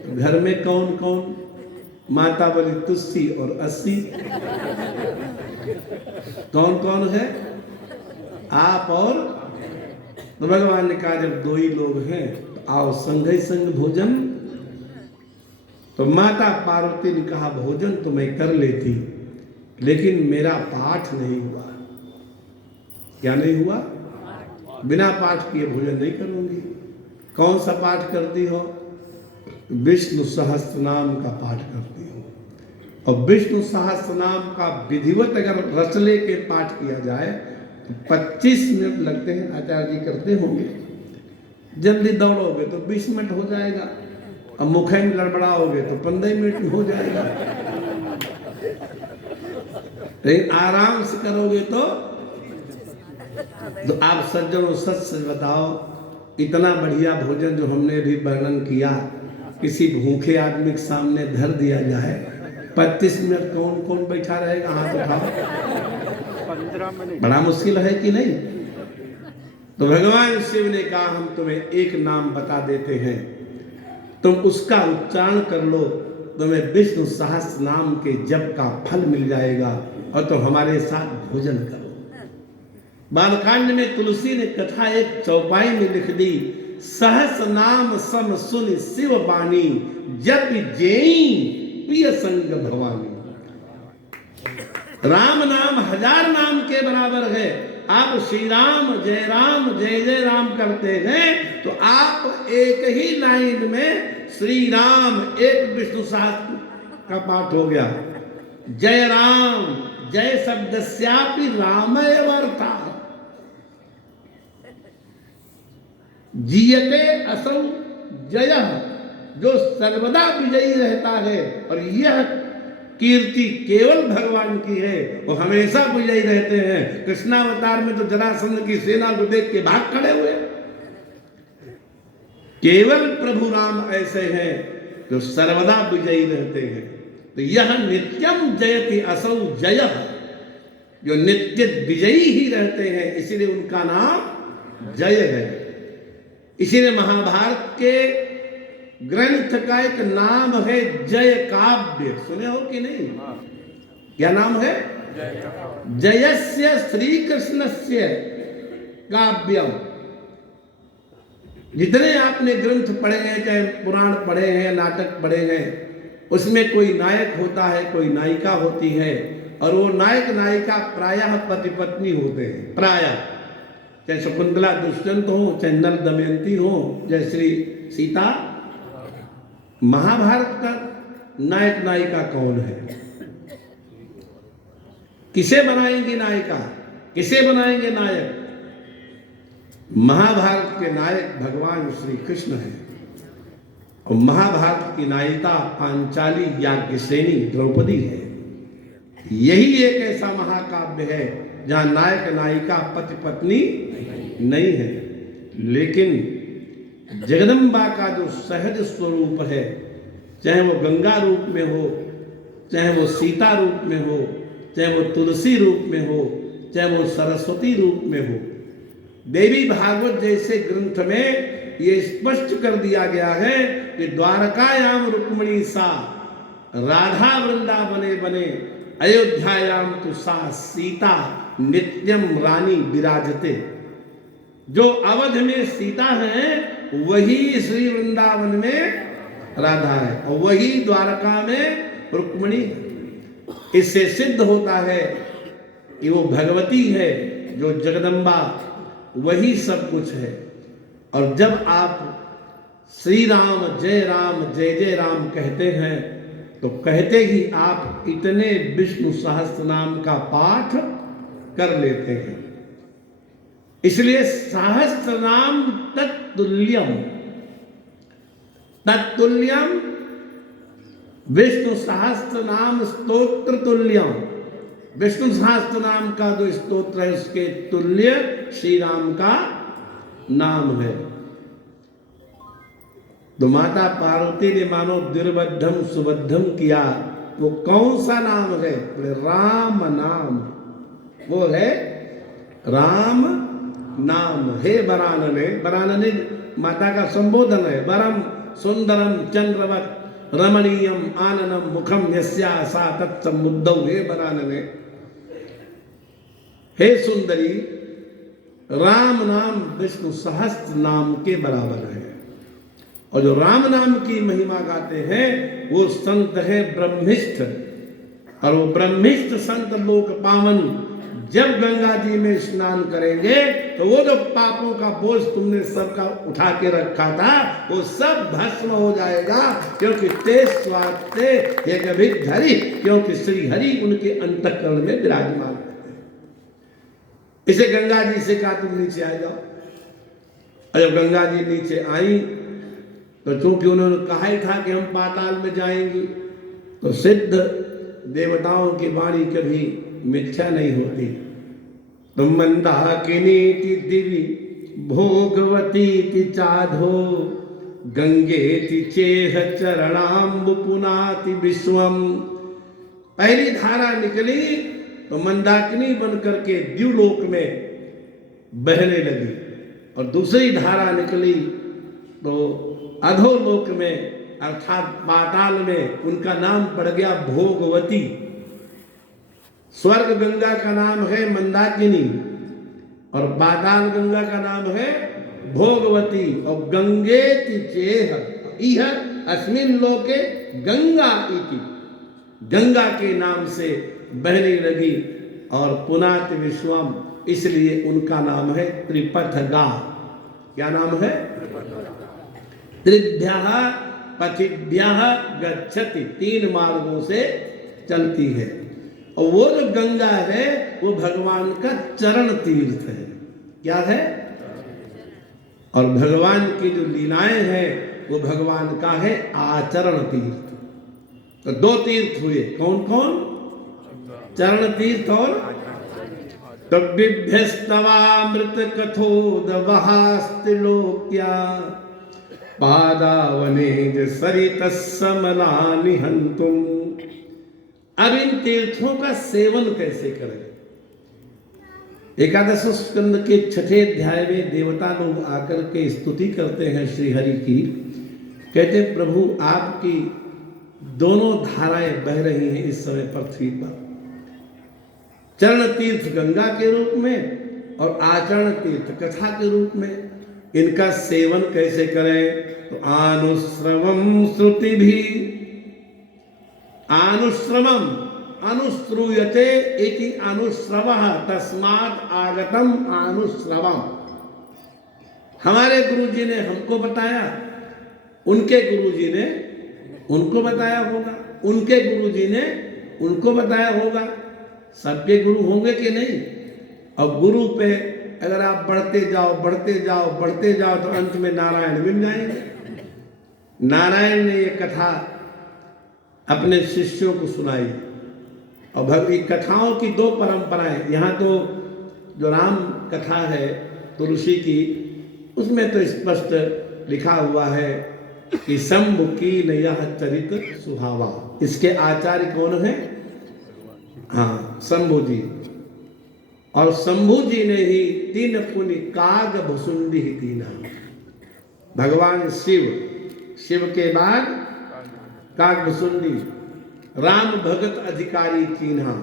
तो घर में कौन कौन? माता बोली तुलसी और 80। कौन कौन है? आप और? तो भगवान ने कहा जब दो ही लोग हैं तो आओ संग ही संग भोजन। तो माता पार्वती ने कहा भोजन तो मैं कर लेती, लेकिन मेरा पाठ नहीं हुआ। क्या नहीं हुआ? बिना पाठ किए भोजन नहीं करूंगी। कौन सा पाठ करती हो? विष्णु सहस्त्र नाम का पाठ करती हो। और विष्णु सहस्त्र नाम का विधिवत अगर रच के पाठ किया जाए तो 25 मिनट लगते हैं। आचार्य जी करते होंगे। जल्दी दौड़ोगे तो 20 मिनट हो जाएगा, और मुखे में गड़बड़ाओगे तो 15 मिनट में हो जाएगा, लेकिन आराम से करोगे तो आप सज्जनों सच सच बताओ, इतना बढ़िया भोजन जो हमने भी वर्णन किया किसी भूखे आदमी के सामने धर दिया जाए, 25 मिनट कौन कौन बैठा रहेगा? हाथ उठाओ। 15 मिनट। बड़ा मुश्किल है कि नहीं? तो भगवान शिव ने कहा हम तुम्हें एक नाम बता देते हैं, तुम उसका उच्चारण कर लो, तुम्हें विष्णु सहस्त्र नाम के जप का फल मिल जाएगा, और तुम हमारे साथ भोजन करो। बालकांड में तुलसी ने कथा एक चौपाई में लिख दी, सहस्र नाम सम सुन शिव बानी, जप जेई प्रिय संग भवानी। राम नाम 1000 नाम के बराबर है। आप श्री राम जय जय राम करते हैं तो आप एक ही लाइन में श्री राम, एक विष्णु सहस्त्र का पाठ हो गया। जय राम, जय शब्दस्यापि रामय वर्ता, जीयते असौ जयः, जो सर्वदा विजयी रहता है। और यह कीर्ति केवल भगवान की है, वो हमेशा विजयी रहते हैं। कृष्णावतार में तो जरासंध की सेना को देख के भाग खड़े हुए। केवल प्रभु राम ऐसे हैं जो सर्वदा विजयी रहते हैं। तो यह नित्यम जयति असौ जयः, जो नित्य विजयी ही रहते हैं, इसीलिए उनका नाम जय है। इसीलिए महाभारत के ग्रंथ का एक नाम है जय काव्य। सुने हो कि नहीं? क्या नाम है? जयस्य श्री कृष्णस्य काव्यम। जितने आपने ग्रंथ पढ़े हैं, चाहे पुराण पढ़े हैं, नाटक पढ़े हैं, उसमें कोई नायक होता है, कोई नायिका होती है, और वो नायक नायिका प्रायः पति पत्नी होते हैं। प्रायः चाहे शकुंतला दुष्यंत हो, चाहे नल दमयंती हो, चाहे श्री सीता। महाभारत का नायक नायिका कौन है? किसे बनाएंगे नायिका, किसे बनाएंगे नायक? महाभारत के नायक भगवान श्री कृष्ण हैं, और महाभारत की नायिका पांचाली याज्ञसेनी द्रौपदी है। यही एक ऐसा महाकाव्य है जहां नायक नायिका पति पत्नी नहीं है, लेकिन जगदम्बा का जो सहज स्वरूप है, चाहे वो गंगा रूप में हो, चाहे वो सीता रूप में हो, चाहे वो तुलसी रूप में हो, चाहे वो सरस्वती रूप में हो, देवी भागवत जैसे ग्रंथ में ये स्पष्ट कर दिया गया है कि द्वारकायाम रुक्मिणी सा, राधा वृंदावने बने, अयोध्यायाम तु सा सीता नित्यम रानी विराजते। जो अवध में सीता है वही श्री वृंदावन में राधा है, और वही द्वारका में रुक्मिणी। इससे सिद्ध होता है कि वो भगवती है, जो जगदम्बा, वही सब कुछ है। और जब आप श्री राम जय जय राम कहते हैं तो कहते ही आप इतने विष्णु सहस्त्र नाम का पाठ कर लेते हैं। इसलिए सहस्त्र नाम तत्तुल्यम विष्णु सहस्त्र नाम स्तोत्र तुल्यम। विष्णु सहस्त्र नाम का जो स्तोत्र है उसके तुल्य श्री राम का नाम है। तो माता पार्वती ने मानो दुर्बद्धम सुबद्धम किया। वो कौन सा नाम है? राम नाम। वो है राम नाम। हे वरानने, वरानने माता का संबोधन है। वरम सुंदरम चंद्रवत रमणीयम आननम मुखम यस्या सा तत्समुद्धौ। हे वरानने, हे सुंदरी, राम नाम विष्णु सहस्त्र नाम के बराबर है। और जो राम नाम की महिमा गाते हैं वो संत है ब्रह्मिष्ठ। और वो ब्रह्मिष्ठ संत लोक पावन जब गंगा जी में स्नान करेंगे तो वो जो पापों का बोझ तुमने सबका उठा के रखा था वो सब भस्म हो जाएगा। क्योंकि ते स्वाते एक धरी, क्योंकि श्री हरि उनके अंतःकरण में विराजमान है। इसे गंगा जी से कहा तुम नीचे आ जाओ। और जब गंगा जी नीचे आई तो चूंकि उन्होंने कहा ही था कि हम पाताल में जाएंगे, तो सिद्ध देवताओं की वाणी कभी मिथ्या नहीं होती। तो मंदाकिनी दिवी भोगवती ति चाधो गंगेति चेह चरणाम्बु पुनाति विश्वम। पहली धारा निकली तो मंदाकिनी बनकर के द्युलोक में बहने लगी, और दूसरी धारा निकली तो अधोलोक में अर्थात पाताल में उनका नाम पड़ गया भोगवती। स्वर्ग गंगा का नाम है मंदाकिनी और पाताल गंगा का नाम है भोगवती। और गंगेति चेह इह अस्मिन लोके गंगा इति, गंगा के नाम से बहने लगी। और पुनात विश्वम, इसलिए उनका नाम है त्रिपथगा। क्या नाम है? त्रिभ्यः पथिभ्यः गच्छति, तीन मार्गों से चलती है। और वो जो गंगा है वो भगवान का चरण तीर्थ है। क्या है? और भगवान की जो लीलाएं हैं वो भगवान का है आचरण तीर्थ। तो दो तीर्थ हुए, कौन कौन? चरण तीर्थ और तद्विभ्यस्तवामृत कथोदवहास्त्रिलोक्या पादावनेज सरितस्समलानि हन्तुम। अब इन तीर्थों का सेवन कैसे करें? एकादश स्कंद के 6ठे अध्याय में देवता लोग आकर के स्तुति करते हैं श्री हरि की। कहते प्रभु आपकी दोनों धाराएं बह रही हैं इस समय पृथ्वी पर, चरण तीर्थ गंगा के रूप में और आचरण तीर्थ कथा के रूप में। इनका सेवन कैसे करें? तो अनुश्रवम श्रुति भी, अनुश्रवम अनुश्रूयते इति अनुश्रवः तस्मात् आगतम अनुश्रवम। हमारे गुरुजी ने हमको बताया, उनके गुरुजी ने उनको बताया होगा, उनके गुरुजी ने उनको बताया होगा। सबके गुरु होंगे कि नहीं? और गुरु पे अगर आप बढ़ते जाओ बढ़ते जाओ बढ़ते जाओ तो अंत में नारायण मिल जाएंगे। नारायण ने ये कथा अपने शिष्यों को सुनाई। और भगवती कथाओं की दो परंपराएं, यहाँ तो जो राम कथा है तुलसी की, उसमें तो स्पष्ट लिखा हुआ है कि शंभु की यह चरित सुहावा। इसके आचार्य कौन है? हाँ, शंभु जी। और शंभु जी ने ही तीन पुनि काग भुसुंडी ही तीना। भगवान शिव, शिव के बाद काग भुसुंडी, राम भगत अधिकारी कीन्हा।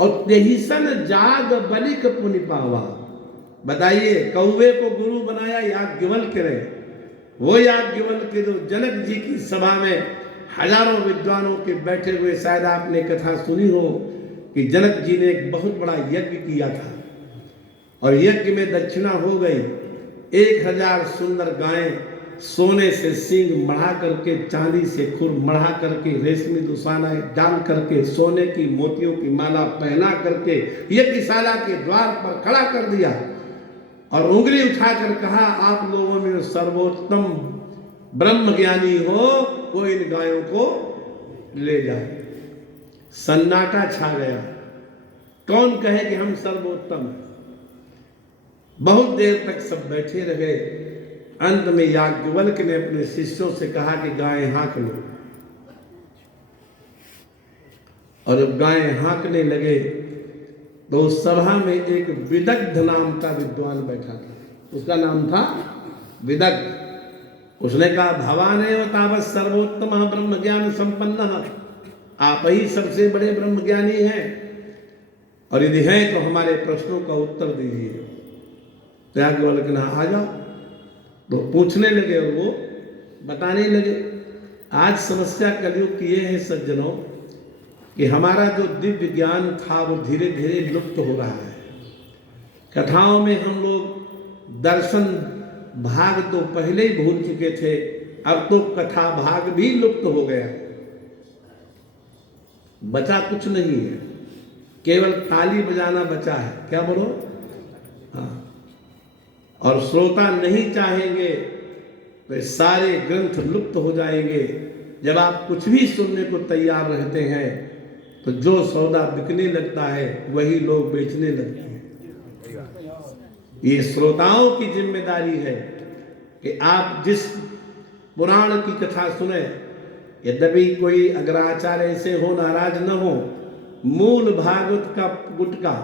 और तेहिसन जाग बलिक पुनि पावा। बताइए, कौवे को गुरु बनाया याज्ञवल्क्य ने। वो याज्ञवल्क्य जो जनक जी की सभा में हजारों विद्वानों के बैठे हुए, शायद आपने कथा सुनी हो कि जनक जी ने एक बहुत बड़ा यज्ञ किया था और यज्ञ में दक्षिणा हो गई 1000 सुंदर गायें, सोने से सींग मढ़ा करके, चांदी से खुर मढ़ा करके, रेशमी दुशाना डाल करके, सोने की मोतियों की माला पहना करके यज्ञशाला के द्वार पर खड़ा कर दिया और उंगली उठाकर कहा, आप लोगों में सर्वोत्तम ब्रह्म ज्ञानी हो, वो इन गायों को ले जाए। सन्नाटा छा गया। कौन कहे कि हम सर्वोत्तम हैं? बहुत देर तक सब बैठे रहे। अंत में याज्ञवल्क्य ने अपने शिष्यों से कहा कि गायें हाँक लो। और जब गायें हाँकने लगे तो उस सभा में एक विदग्ध नाम का विद्वान बैठा था। उसका नाम था विदग्ध। उसने कहा, भवान एव तावत् सर्वोत्तम ब्रह्म ज्ञान संपन्न, आप ही सबसे बड़े ब्रह्म ज्ञानी हैं, और यदि हैं तो हमारे प्रश्नों का उत्तर दीजिए। तो याज्ञवल्क्य ने आ जाओ। तो पूछने लगे और वो बताने लगे। आज समस्या कलयुग की ये है सज्जनों कि हमारा जो दिव्य ज्ञान था वो धीरे धीरे लुप्त हो रहा है। कथाओं में हम लोग दर्शन भाग तो पहले ही भूल चुके थे, अब तो कथा भाग भी लुप्त हो गया। बचा कुछ नहीं है, केवल ताली बजाना बचा है। क्या बोलो? हाँ। और श्रोता नहीं चाहेंगे तो सारे ग्रंथ लुप्त हो जाएंगे। जब आप कुछ भी सुनने को तैयार रहते हैं तो जो सौदा बिकने लगता है वही लोग बेचने लगते हैं। ये श्रोताओं की जिम्मेदारी है कि आप जिस पुराण की कथा सुने, यद्यपि कोई अगर आचार्य ऐसे हो, नाराज न हो, मूल भागवत का गुटका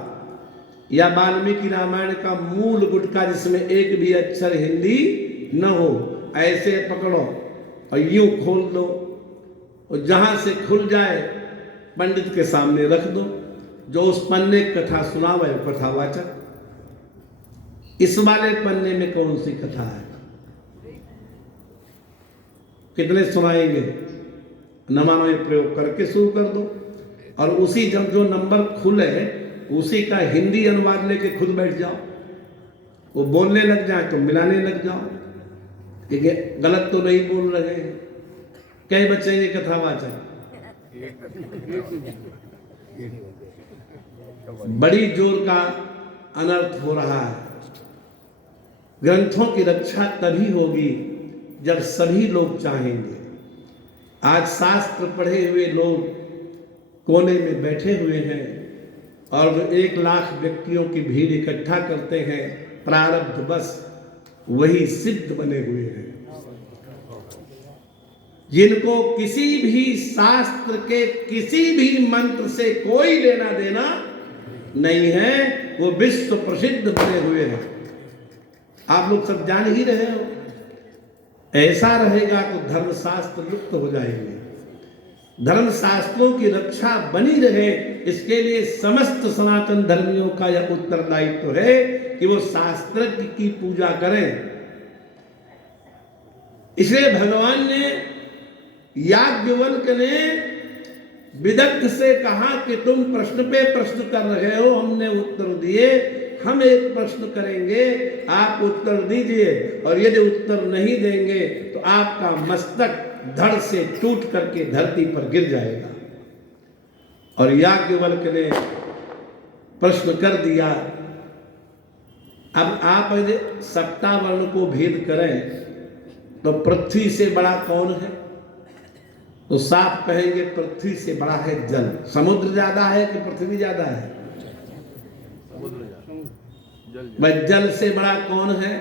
या वाल्मीकि रामायण का मूल गुटका जिसमें एक भी अक्षर हिंदी न हो, ऐसे पकड़ो और यूं खोल दो, और जहां से खुल जाए पंडित के सामने रख दो। जो उस पन्ने कथा सुनावे कथावाचक। इस वाले पन्ने में कौन सी कथा है? कितने सुनाएंगे? न मानो, ये प्रयोग करके शुरू कर दो, और उसी जब जो नंबर खुले उसी का हिंदी अनुवाद लेके खुद बैठ जाओ। वो बोलने लग जाए तो मिलाने लग जाओ कि गलत तो नहीं बोल रहे हैं। कई बचेंगे कथावाचक। बड़ी जोर का अनर्थ हो रहा है। ग्रंथों की रक्षा तभी होगी जब सभी लोग चाहेंगे। आज शास्त्र पढ़े हुए लोग कोने में बैठे हुए हैं और 1 लाख व्यक्तियों की भीड़ इकट्ठा करते हैं, प्रारब्ध बस वही सिद्ध बने हुए हैं। जिनको किसी भी शास्त्र के किसी भी मंत्र से कोई लेना देना नहीं है, वो विश्व प्रसिद्ध बने हुए हैं। आप लोग सब जान ही रहे हो। ऐसा रहेगा तो धर्मशास्त्र लुप्त हो जाएंगे। धर्मशास्त्रों की रक्षा बनी रहे, इसके लिए समस्त सनातन धर्मियों का यह उत्तरदायित्व है कि वो शास्त्रज्ञ की पूजा करें। इसलिए भगवान ने, याज्ञवल्क्य ने विदग्ध से कहा कि तुम प्रश्न पे प्रश्न कर रहे हो, हमने उत्तर दिए, हम एक प्रश्न करेंगे, आप उत्तर दीजिए, और यदि उत्तर नहीं देंगे तो आपका मस्तक धड़ से टूट करके धरती पर गिर जाएगा। और याज्ञवल्क्य ने प्रश्न कर दिया। अब आप यदि सप्तावर्ण को भेद करें तो पृथ्वी से बड़ा कौन है? तो साफ कहेंगे पृथ्वी से बड़ा है जल। समुद्र ज्यादा है कि पृथ्वी ज्यादा है? भाई जल से बड़ा कौन है?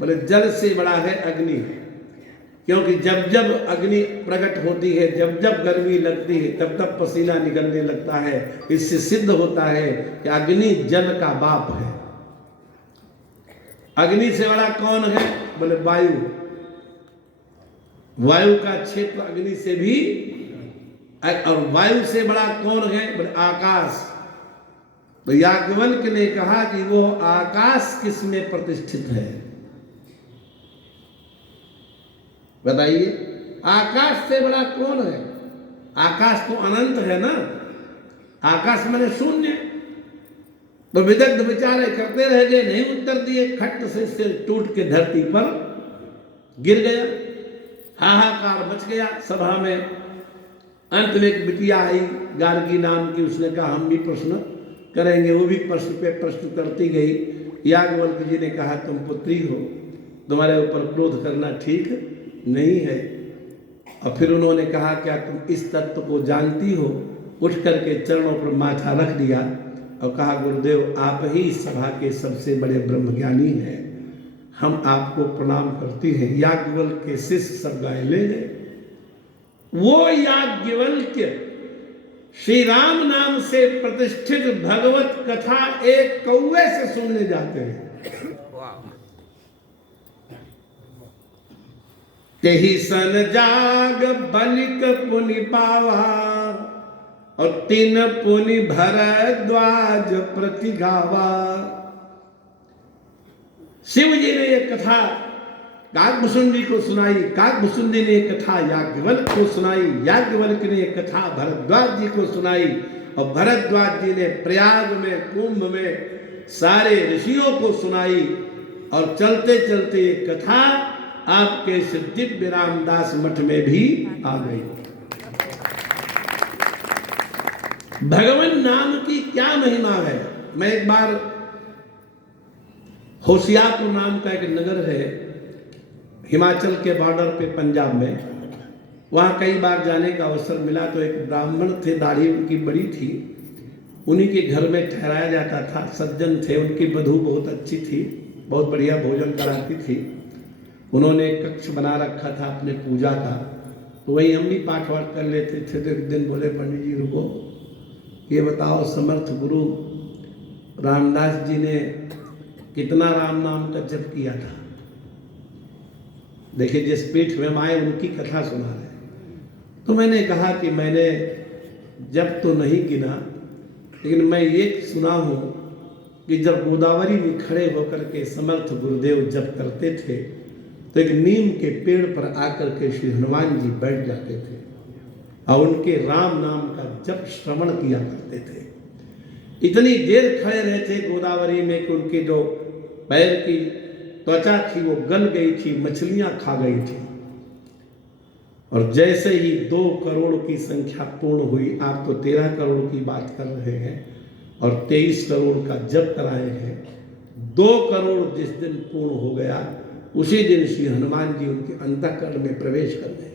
बोले जल से बड़ा है अग्नि। क्योंकि जब जब अग्नि प्रकट होती है, जब जब गर्मी लगती है, तब तब पसीना निकलने लगता है। इससे सिद्ध होता है कि अग्नि जल का बाप है। अग्नि से बड़ा कौन है? बोले वायु। वायु का क्षेत्र अग्नि से भी, और वायु से बड़ा कौन है? बोले आकाश। तो याज्ञवल्क्य ने कहा कि वो आकाश किस में प्रतिष्ठित है? बताइए, आकाश से बड़ा कौन है? आकाश तो अनंत है ना। आकाश माने शून्य। तो विदग्ध विचार करते रह गए, नहीं उत्तर दिए। खट से सिर टूट के धरती पर गिर गया, हाहाकार मच गया सभा में। अंत में एक बिटिया आई गार्गी नाम की, उसने कहा हम भी प्रश्न करेंगे। वो भी प्रश्न पे प्रश्न करती गई। याज्ञवल्क्य जी ने कहा तुम पुत्री हो, तुम्हारे ऊपर क्रोध करना ठीक नहीं है। और फिर उन्होंने कहा क्या तुम इस तत्व को जानती हो? उठ करके चरणों पर माथा रख दिया और कहा गुरुदेव आप ही इस सभा के सबसे बड़े ब्रह्मज्ञानी हैं, हम आपको प्रणाम करती हैं। याज्ञवल्क्य के शिष्य सब गाय ले गए। वो याज्ञवल्क्य श्री राम नाम से प्रतिष्ठित भगवत कथा एक कौवे से सुनने जाते हैं। तेहि सन जाग बलिक पुनि पावा और तीन पुनि भरद्वाज प्रति गावा। शिव जी ने यह कथा काकभूषुंडी को सुनाई, काकभूषुंडी ने यह कथा याज्ञवल्क्य को सुनाई, याज्ञवल्क्य ने यह कथा भरद्वाज जी को सुनाई और भरद्वाज जी ने प्रयाग में कुंभ में सारे ऋषियों को सुनाई। और चलते चलते ये कथा आपके इस दिव्य रामदास मठ में भी आ गई। भगवान नाम की क्या महिमा है। मैं एक बार होशियारपुर नाम का एक नगर है हिमाचल के बॉर्डर पे पंजाब में, वहाँ कई बार जाने का अवसर मिला। तो एक ब्राह्मण थे, दाढ़ी उनकी बड़ी थी, उन्हीं के घर में ठहराया जाता था। सज्जन थे, उनकी वधू बहुत अच्छी थी, बहुत बढ़िया भोजन कराती थी। उन्होंने एक कक्ष बना रखा था अपने पूजा का, तो वही हम भी पाठ वाठ कर लेते थे। तो एक दिन बोले पंडित जी रुको, ये बताओ समर्थ गुरु रामदास जी ने कितना राम नाम का जप किया था। देखिए जिस पीठ में आए उनकी कथा सुना रहे। तो मैंने कहा कि मैंने जप तो नहीं गिना, लेकिन मैं ये सुना हूँ कि जब गोदावरी में खड़े होकर के समर्थ गुरुदेव जप करते थे तो एक नीम के पेड़ पर आकर के श्री हनुमान जी बैठ जाते थे और उनके राम नाम का जप श्रवण किया करते थे। इतनी देर खड़े रहते गोदावरी में कि उनके जो पैर की त्वचा थी वो गल गई थी, मछलियां खा गई थी। और जैसे ही 2 करोड़ की संख्या पूर्ण हुई, आप तो 13 करोड़ की बात कर रहे हैं और 23 करोड़ का जप कराए हैं। 2 करोड़ जिस दिन पूर्ण हो गया उसी दिन श्री हनुमान जी उनके अंतःकरण में प्रवेश कर गए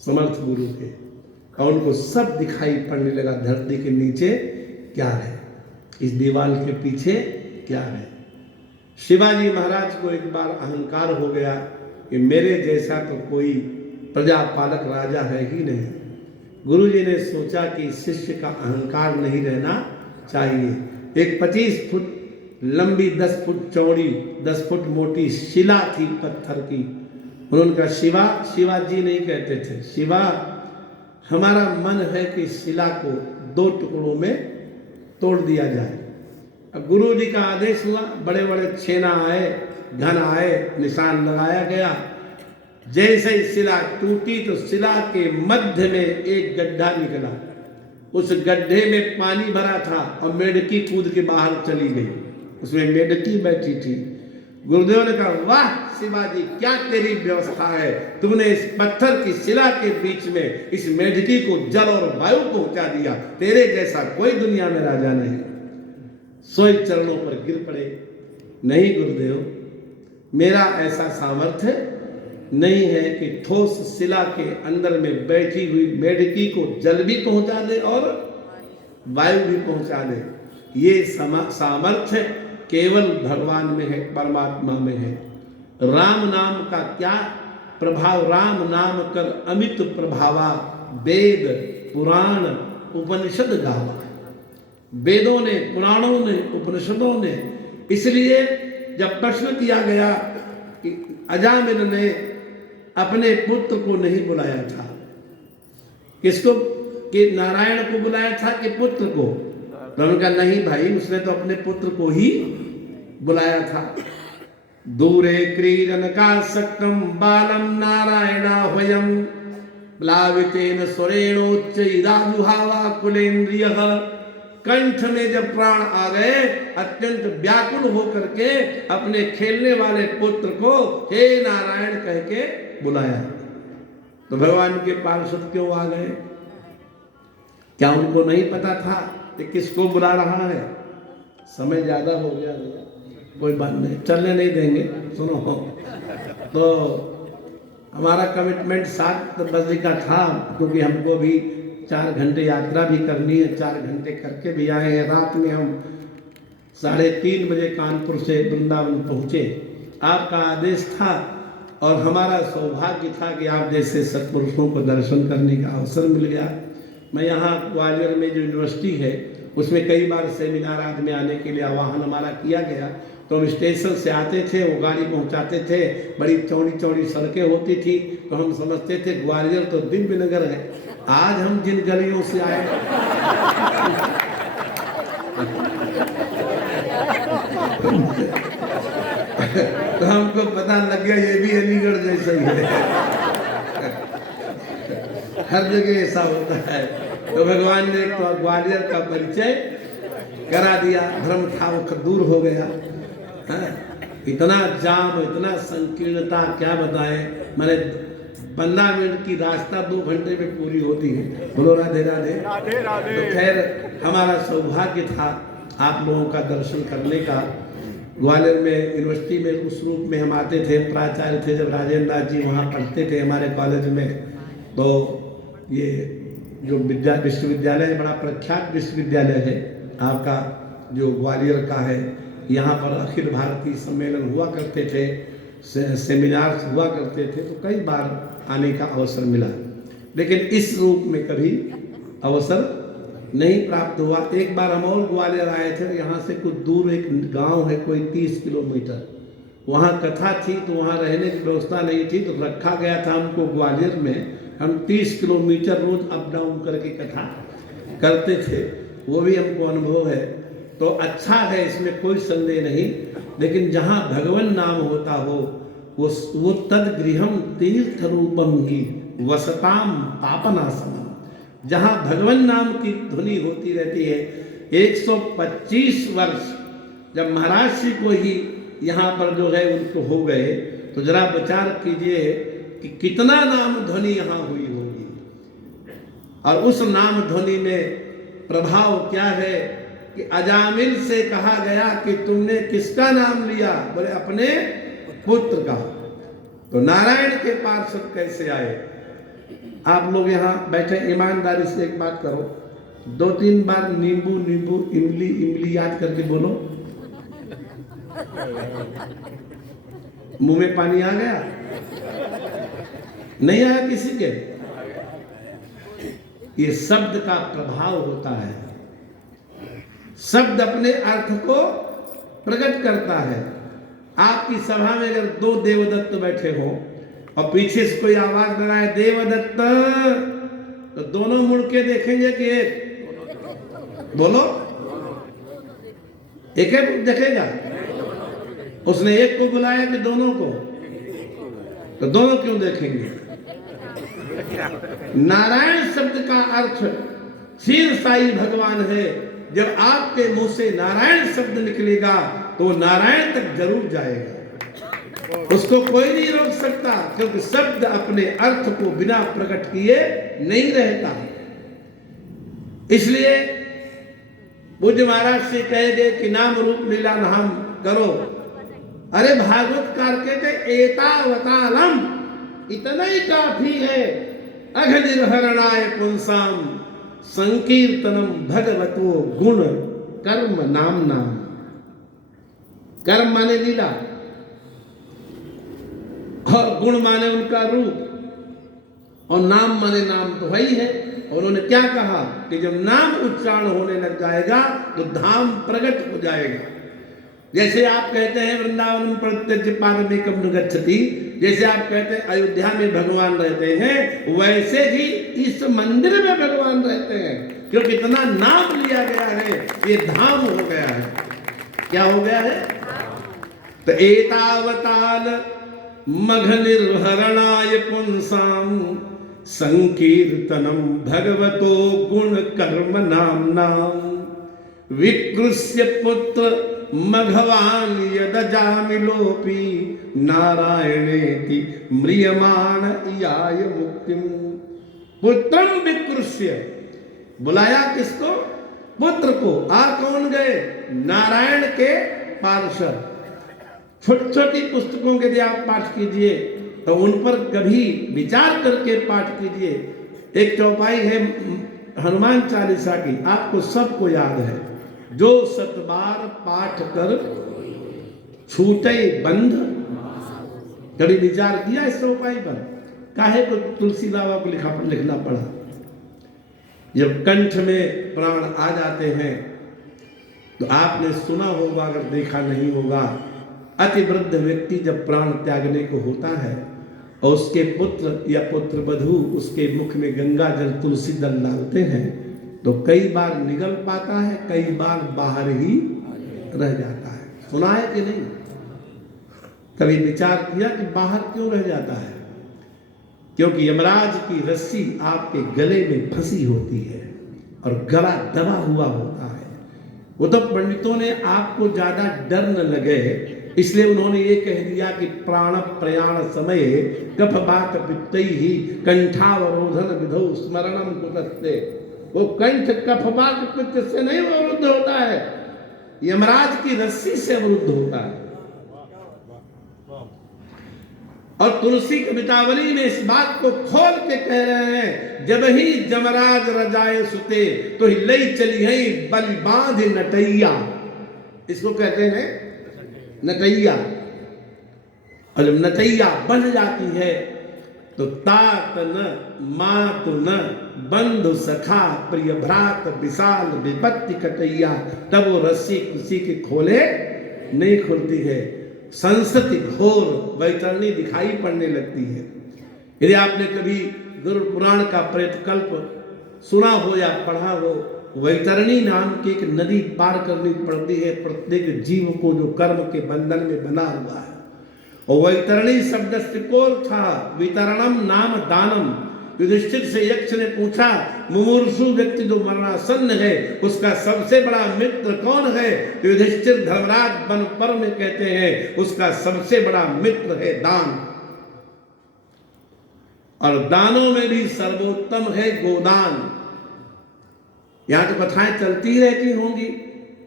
समर्थ गुरु के, और उनको सब दिखाई पड़ने लगा धरती के नीचे क्या है, इस दीवार के पीछे क्या है। शिवाजी महाराज को एक बार अहंकार हो गया कि मेरे जैसा तो कोई प्रजापालक राजा है ही नहीं। गुरुजी ने सोचा कि शिष्य का अहंकार नहीं रहना चाहिए। एक 25 फुट लंबी, 10 फुट चौड़ी, 10 फुट मोटी शिला थी पत्थर की। उन्होंने कहा शिवा, शिवाजी नहीं कहते थे, शिवा हमारा मन है कि शिला को 2 टुकड़ों में तोड़ दिया जाए। अब गुरु जी का आदेश हुआ, बड़े बड़े छेना आए, घन आए, निशान लगाया गया। जैसे ही शिला टूटी तो शिला के मध्य में एक गड्ढा निकला। उस गड्ढे में पानी भरा था और मेढकी कूद के बाहर चली गई। उसमें मेढकी बैठी थी। गुरुदेव ने कहा वाह शिवाजी, क्या तेरी व्यवस्था है, तुमने इस पत्थर की शिला के बीच में इस मेढकी को जल और वायु पहुंचा दिया, तेरे जैसा कोई दुनिया में राजा नहीं। सोए चरणों पर गिर पड़े, नहीं गुरुदेव, मेरा ऐसा सामर्थ्य नहीं है कि ठोस शिला के अंदर में बैठी हुई मेढकी को जल भी पहुंचा दे और वायु भी पहुंचा दे। ये सामर्थ्य केवल भगवान में है, परमात्मा में है। राम नाम का क्या प्रभाव, राम नाम कर अमित प्रभावा, वेद पुराण उपनिषद गावा। वेदों ने, पुराणों ने, उपनिषदों ने। इसलिए जब प्रश्न किया गया कि अजामिल ने अपने पुत्र को नहीं बुलाया था, किसको, कि नारायण को बुलाया था कि पुत्र को, तो उनका नहीं भाई, उसने तो अपने पुत्र को ही बुलाया था। दूरे क्रीडन का सक्तम बालम नारायणाह्वयम् प्लावितेन स्वरेणोच्च इदाजुहावा कुलेन्द्रियः कंठ में जब प्राण आ गए, अत्यंत व्याकुल होकर के अपने खेलने वाले पुत्र को हे नारायण कह के बुलाया। तो भगवान के पार्षद क्यों आ गए? क्या उनको नहीं पता था कि किसको बुला रहा है? समय ज्यादा हो गया भैया, कोई बात नहीं, चलने नहीं देंगे। सुनो, तो हमारा कमिटमेंट 7 बजे का था, क्योंकि हमको भी 4 घंटे यात्रा भी करनी है, 4 घंटे करके भी आए हैं। रात में हम 3:30 बजे कानपुर से वृंदावन पहुंचे। आपका आदेश था और हमारा सौभाग्य था कि आप जैसे सत्पुरुषों को दर्शन करने का अवसर मिल गया। मैं यहाँ ग्वालियर में जो यूनिवर्सिटी है उसमें कई बार सेमिनार आदि में आने के लिए आह्वान हमारा किया गया, तो हम स्टेशन से आते थे, वो गाड़ी पहुंचाते थे, बड़ी चौड़ी चौड़ी सड़कें होती थी, तो हम समझते थे ग्वालियर तो दिव्य नगर है। आज हम जिन गलियों से आए तो हमको पता लग गया ये भी अलीगढ़ जैसा ही है, हर जगह ऐसा होता है। तो भगवान ने तो ग्वालियर का परिचय करा दिया, भ्रम था वो दूर हो गया। इतना जाम, इतना संकीर्णता क्या बताएं। मैंने 15 मिनट की रास्ता 2 घंटे में पूरी होती है। बोलो राधे राधे। तो खैर हमारा सौभाग्य था आप लोगों का दर्शन करने का। ग्वालियर में यूनिवर्सिटी में उस रूप में हम आते थे, प्राचार्य थे जब राजेंद्र नाथ जी वहाँ पढ़ते थे हमारे कॉलेज में। तो ये जो विश्वविद्यालय है, बड़ा प्रख्यात विश्वविद्यालय है आपका, जो ग्वालियर का है। यहाँ पर अखिल भारतीय सम्मेलन हुआ करते थे, सेमिनार्स हुआ करते थे, तो कई बार आने का अवसर मिला, लेकिन इस रूप में कभी अवसर नहीं प्राप्त हुआ। एक बार हम और ग्वालियर आए थे, यहाँ से कुछ दूर एक गांव है कोई 30 किलोमीटर, वहाँ कथा थी, तो वहाँ रहने की व्यवस्था नहीं थी, तो रखा गया था हमको ग्वालियर में। हम 30 किलोमीटर रोज अप डाउन करके कथा करते थे, वो भी हमको अनुभव है। तो अच्छा है, इसमें कोई संदेह नहीं, लेकिन जहाँ भगवान नाम होता हो वो तद गृहम तीर्थ रूपम ही वसताम पापनाशनम। जहाँ भगवान नाम की ध्वनि होती रहती है। 125 वर्ष जब महाराज जी को ही यहाँ पर जो है उनको हो गए, तो जरा विचार कीजिए कि कितना नाम ध्वनि यहाँ हुई होगी, और उस नाम ध्वनि में प्रभाव क्या है कि अजामिल से कहा गया कि तुमने किसका नाम लिया? बोले अपने पुत्र का। तो नारायण के पार्षद कैसे आए? आप लोग यहाँ बैठे ईमानदारी से एक बात करो, 2-3 बार नींबू नींबू इमली इमली याद करके बोलो। मुंह में पानी आ गया? नहीं आया किसी के? ये शब्द का प्रभाव होता है। शब्द अपने अर्थ को प्रकट करता है। आपकी सभा में अगर 2 देवदत्त बैठे हो और पीछे से कोई आवाज लगाए देवदत्त, तो दोनों मुड़ के देखेंगे कि एक? बोलो, एक देखेगा? उसने एक को बुलाया कि दोनों को? तो दोनों क्यों देखेंगे? नारायण शब्द का अर्थ क्षीर साई भगवान है। जब आपके मुंह से नारायण शब्द निकलेगा तो नारायण तक जरूर जाएगा, उसको कोई नहीं रोक सकता, क्योंकि शब्द अपने अर्थ को बिना प्रकट किए नहीं रहता। इसलिए पूज्य महाराज से कहे गए कि नाम रूप लीला नाम करो। अरे भागवत कार कहते एतावतालम, इतना ही काफी है। अघनिर्हरणाय पुंसाम संकीर्तनम भगवतो गुण कर्म नाम नाम। कर्म माने लीला और गुण माने उनका रूप और नाम माने नाम तो वही है। और उन्होंने क्या कहा कि जब नाम उच्चारण होने लग जाएगा तो धाम प्रकट हो जाएगा। जैसे आप कहते हैं वृंदावन प्रत्यक्ष पादमेकम गच्छति, जैसे आप कहते हैं अयोध्या में भगवान रहते हैं, वैसे ही इस मंदिर में भगवान रहते हैं, क्योंकि इतना नाम लिया गया है, ये धाम हो गया है। क्या हो गया है? तो एतावताल मघ निर्हरणाय पुंसाम संकीर्तनम भगवतो गुण कर्म नाम नाम। विकृष्य पुत्र मघवान यदजामिलोपि नारायणेति म्रियमाण इयाय मुक्तिम। पुत्रम विकृष्य, बुलाया किसको? पुत्र को। आ कौन गए? नारायण के पार्षद। छोटी छोटी पुस्तकों के यदि आप पाठ कीजिए तो उन पर कभी विचार करके पाठ कीजिए। एक चौपाई है हनुमान चालीसा की, आपको सबको याद है, जो सतबार पाठ कर छूटे बंध। कभी विचार किया इस चौपाई पर? काहे को तुलसी बाबा को लिखना पड़ा? जब कंठ में प्राण आ जाते हैं तो आपने सुना होगा, अगर देखा नहीं होगा, अति वृद्ध व्यक्ति जब प्राण त्यागने को होता है और उसके पुत्र या पुत्र वधू उसके मुख में गंगा जल तुलसी दल डालते हैं तो कई बार निगल पाता है, कई बार बाहर ही रह जाता है। सुना है कि नहीं? कभी विचार किया कि बाहर क्यों रह जाता है? क्योंकि यमराज की रस्सी आपके गले में फंसी होती है और गला दबा हुआ होता है। वो तो पंडितों ने आपको ज्यादा डर न लगे इसलिए उन्होंने ये कह दिया कि प्राण प्रयाण समय कफ बात पित्तई ही कंठावरोधन विधौ स्मरणम कुतस्ते। वो कंठ कफ बात पित्त से नहीं अवरुद्ध होता है, यमराज की रस्सी से अवरुद्ध होता है। और तुलसी कवितावली में इस बात को खोल के कह रहे हैं, जब ही जमराज रजाए सुते तो हिलई चली है बल बांध नटैया। इसको कहते हैं नटैया। और जब नटैया बन जाती है तो तात न मात न बंधु सखा प्रिय भ्रात विशाल विपत्ति कटैया। तब वो रस्सी किसी के खोले नहीं खुलती है, संस्कृति घोर वैतरणी दिखाई पड़ने लगती है। यदि आपने कभी गुरु पुराण का प्रेतकल्प सुना हो या पढ़ा हो, वैतरणी नाम की एक नदी पार करनी पड़ती है प्रत्येक जीव को जो कर्म के बंधन में बना हुआ है। और वैतरणी शब्द त्रिकोण था, वितरणम नाम दानम। युधिष्ठिर से यक्ष ने पूछा, मुमूर्षु व्यक्ति जो मरणासन्न है उसका सबसे बड़ा मित्र कौन है? युधिष्ठिर धर्मराज वन पर्व में कहते हैं उसका सबसे बड़ा मित्र है दान। और दानों में भी सर्वोत्तम है गोदान। यहां तो कथाएं चलती ही रहती होंगी।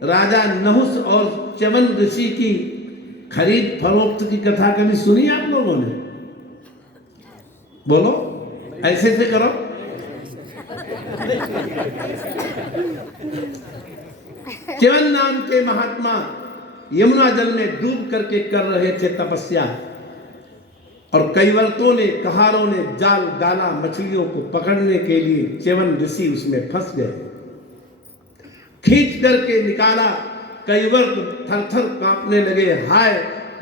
राजा नहुस और च्यवन ऋषि की खरीद फरोख्त की कथा कभी सुनी आप लोगों ने? बोलो, ऐसे से करो। च्यवन नाम के महात्मा यमुना जल में डूब करके कर रहे थे तपस्या, और कईवर्तों ने, कहारों ने जाल डाला मछलियों को पकड़ने के लिए। च्यवन ऋषि उसमें फंस गए, खींच करके निकाला। कईवर्त थर थर कांपने लगे, हाय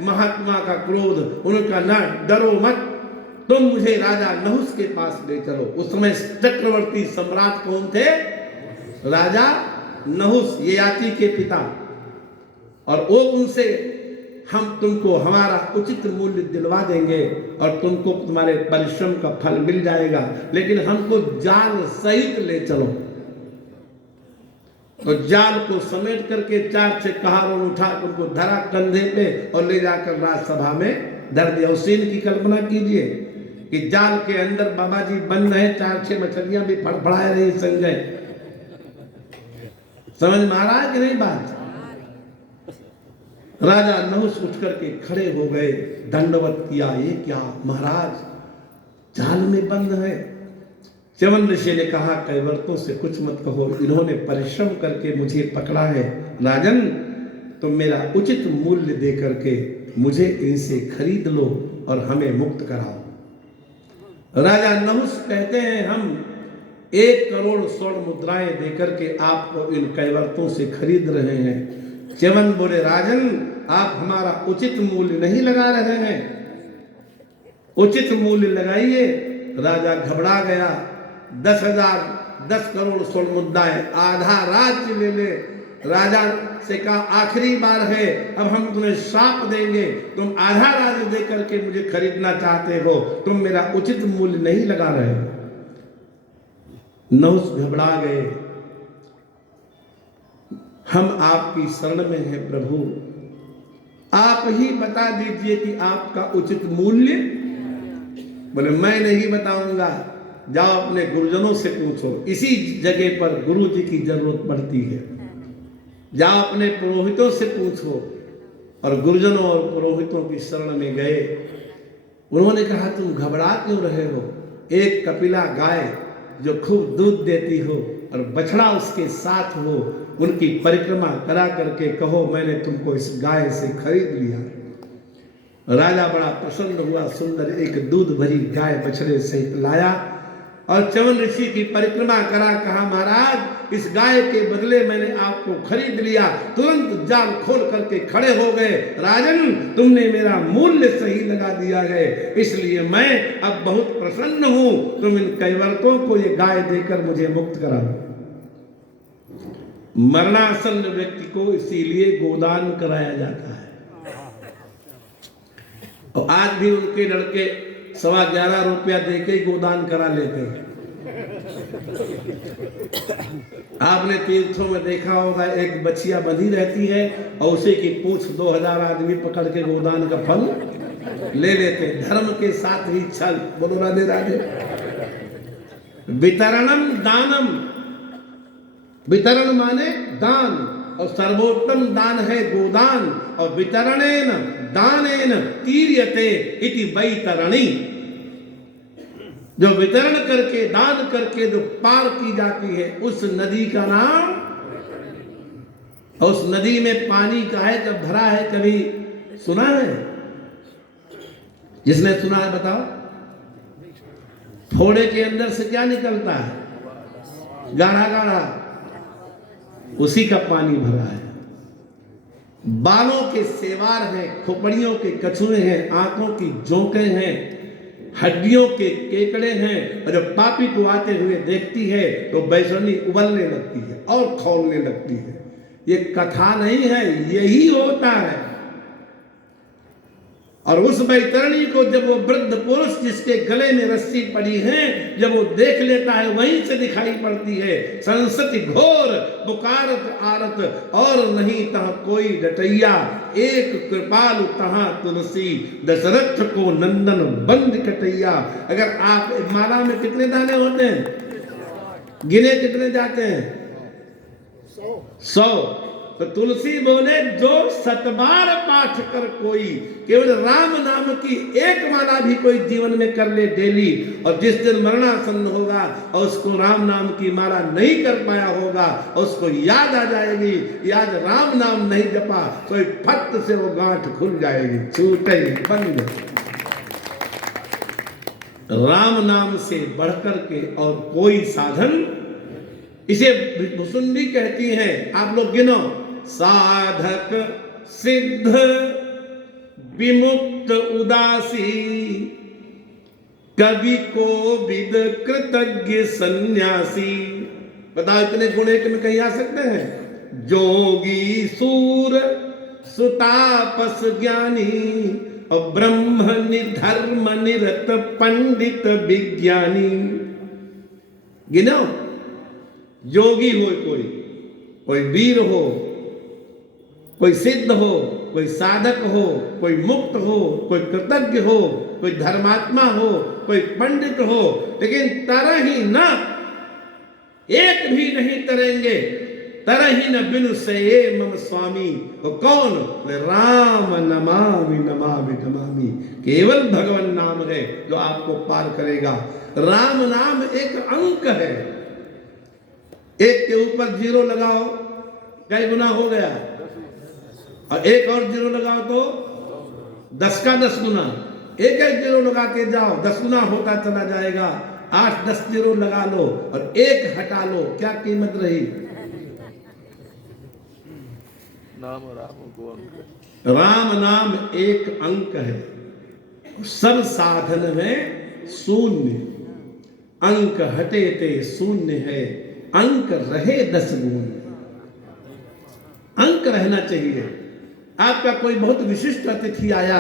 महात्मा का क्रोध। उनका ना डरो मत, तुम मुझे राजा नहुस के पास ले चलो। उस समय चक्रवर्ती सम्राट कौन थे? राजा नहुस, ययाति के पिता। और वो उनसे, हम तुमको हमारा उचित मूल्य दिलवा देंगे और तुमको तुम्हारे परिश्रम का फल मिल जाएगा, लेकिन हमको जाल सहित ले चलो। तो जाल को समेट करके 4-6 कहारों उठा उनको धरा कंधे पे और ले जाकर राजसभा में धर दिया। उस सीन की कल्पना कीजिए कि जाल के अंदर बाबा जी बंद रहे, 4-6 मछलियां भी फड़फड़ा रही संजय। समझ में आ रहा है कि नहीं बात? राजा नहुस उठ करके खड़े हो गए, दंडवत किया। ये क्या महाराज, जाल में बंद है। च्यवन ऋषि ने कहा, कईवर्तों से कुछ मत कहो, इन्होंने परिश्रम करके मुझे पकड़ा है। राजन, तुम मेरा उचित मूल्य दे करके मुझे इनसे खरीद लो और हमें मुक्त कराओ। राजा नहुस कहते हैं, हम 1 करोड़ स्वर्ण मुद्राएं देकर के आपको इन कईवर्तों से खरीद रहे हैं। च्यवन बोले, राजन आप हमारा उचित मूल्य नहीं लगा रहे हैं, उचित मूल्य लगाइए। राजा घबरा गया। 10 करोड़ स्वर्ण मुद्राएं, आधा राज्य ले ले। राजा से कहा, आखिरी बार है, अब हम तुम्हें श्राप देंगे, तुम आधा राज्य देकर के मुझे खरीदना चाहते हो, तुम मेरा उचित मूल्य नहीं लगा रहे हो। नहुस घबरा गए, हम आपकी शरण में हैं प्रभु, आप ही बता दीजिए कि आपका उचित मूल्य। बोले मैं नहीं बताऊंगा, जाओ अपने गुरुजनों से पूछो। इसी जगह पर गुरु जी की जरूरत पड़ती है। जाओ अपने पुरोहितों से पूछो। और गुरुजनों और पुरोहितों की शरण में गए। उन्होंने कहा तुम घबरा क्यों रहे हो? एक कपिला गाय जो खूब दूध देती हो और बछड़ा उसके साथ हो, उनकी परिक्रमा करा करके कहो मैंने तुमको इस गाय से खरीद लिया। राजा बड़ा प्रसन्न हुआ, सुंदर एक दूध भरी गाय बछड़े सहित लाया और च्यवन ऋषि की परिक्रमा करा। कहा महाराज इस गाय के बदले मैंने आपको खरीद लिया। तुरंत जाल खोल करके खड़े हो गए। राजन तुमने मेरा मूल्य सही लगा दिया है, इसलिए मैं अब बहुत प्रसन्न हूं। तुम इन कैवर्तों को ये गाय देकर मुझे मुक्त करा दो। मरणासन्न व्यक्ति को इसीलिए गोदान कराया जाता है। और आज भी उनके लड़के 11.25 रुपया देके ही गोदान करा लेते हैं। आपने तीर्थों में देखा होगा, एक बछिया बंधी रहती है और उसी की पूंछ 2000 आदमी पकड़ के गोदान का फल ले लेते हैं। धर्म के साथ ही छल। बोलो राधे राधे। वितरणम दानम, वितरण माने दान, और सर्वोत्तम दान है गोदान। और वितरणेन दानेन तीर्यते इति वैतरणी। जो वितरण करके दान करके जो पार की जाती है उस नदी का नाम, और उस नदी में पानी का है कब भरा है, कभी सुना है? जिसने सुना है बताओ। फोड़े के अंदर से क्या निकलता है? गाढ़ा गाढ़ा, उसी का पानी भरा है। बालों के सेवार हैं, खोपड़ियों के कछुए हैं, आंखों की जोंकें हैं, हड्डियों के केकड़े हैं। और जब पापी को आते हुए देखती है तो बैसनी उबलने लगती है और खौलने लगती है। ये कथा नहीं है, यही होता है। और उस बैतरणी को जब वो वृद्ध पुरुष जिसके गले में रस्सी पड़ी है जब वो देख लेता है, वहीं से दिखाई पड़ती है संसति घोर पुकारत आरत और नहीं तहाँ कोई डटैया। एक कृपालु तहाँ तुलसी दशरथ को नंदन बंद कटैया। अगर आप माला में कितने दाने होते हैं? गिने कितने जाते हैं? 100। तो तुलसी बोले जो 7 बार पाठ कर कोई, केवल राम नाम की एक माला भी कोई जीवन में कर ले डेली, और जिस दिन मरणासन्न होगा और उसको राम नाम की माला नहीं कर पाया होगा और उसको याद आ जाएगी आज राम नाम नहीं जपा, तो फट से वो गांठ खुल जाएगी, छूटे बंद। राम नाम से बढ़कर के और कोई साधन, इसे भुसुंडी कहती हैं। आप लोग गिनो, साधक सिद्ध विमुक्त उदासी, कवि को विद कृतज्ञ सन्यासी। बताओ इतने गुण एक में कहीं आ सकते हैं? जोगी सूर सुतापस ज्ञानी और ब्रह्म निधर्म निरत पंडित विज्ञानी। गिनो, योगी हो, कोई वीर हो, कोई सिद्ध हो, कोई साधक हो, कोई मुक्त हो, कोई कृतज्ञ हो, कोई धर्मात्मा हो, कोई पंडित हो, लेकिन तरह ही न एक भी नहीं तरेंगे। तरह ही न बिनु से मम स्वामी। वो कौन? राम नमामि नमामि नमामि। केवल भगवान नाम है जो आपको पार करेगा। राम नाम एक अंक है। एक के ऊपर 0 लगाओ, कई गुना हो गया, और एक और 0 लगाओ तो 10 का 10 गुना। एक 0 लगाते जाओ, 10 गुना होता चला जाएगा। 8-10 0 लगा लो और 1 हटा लो, क्या कीमत रही? राम नाम एक अंक है। सब साधन में शून्य, अंक हटे ते शून्य है, अंक रहे 10 गुण। अंक रहना चाहिए। आपका कोई बहुत विशिष्ट अतिथि आया,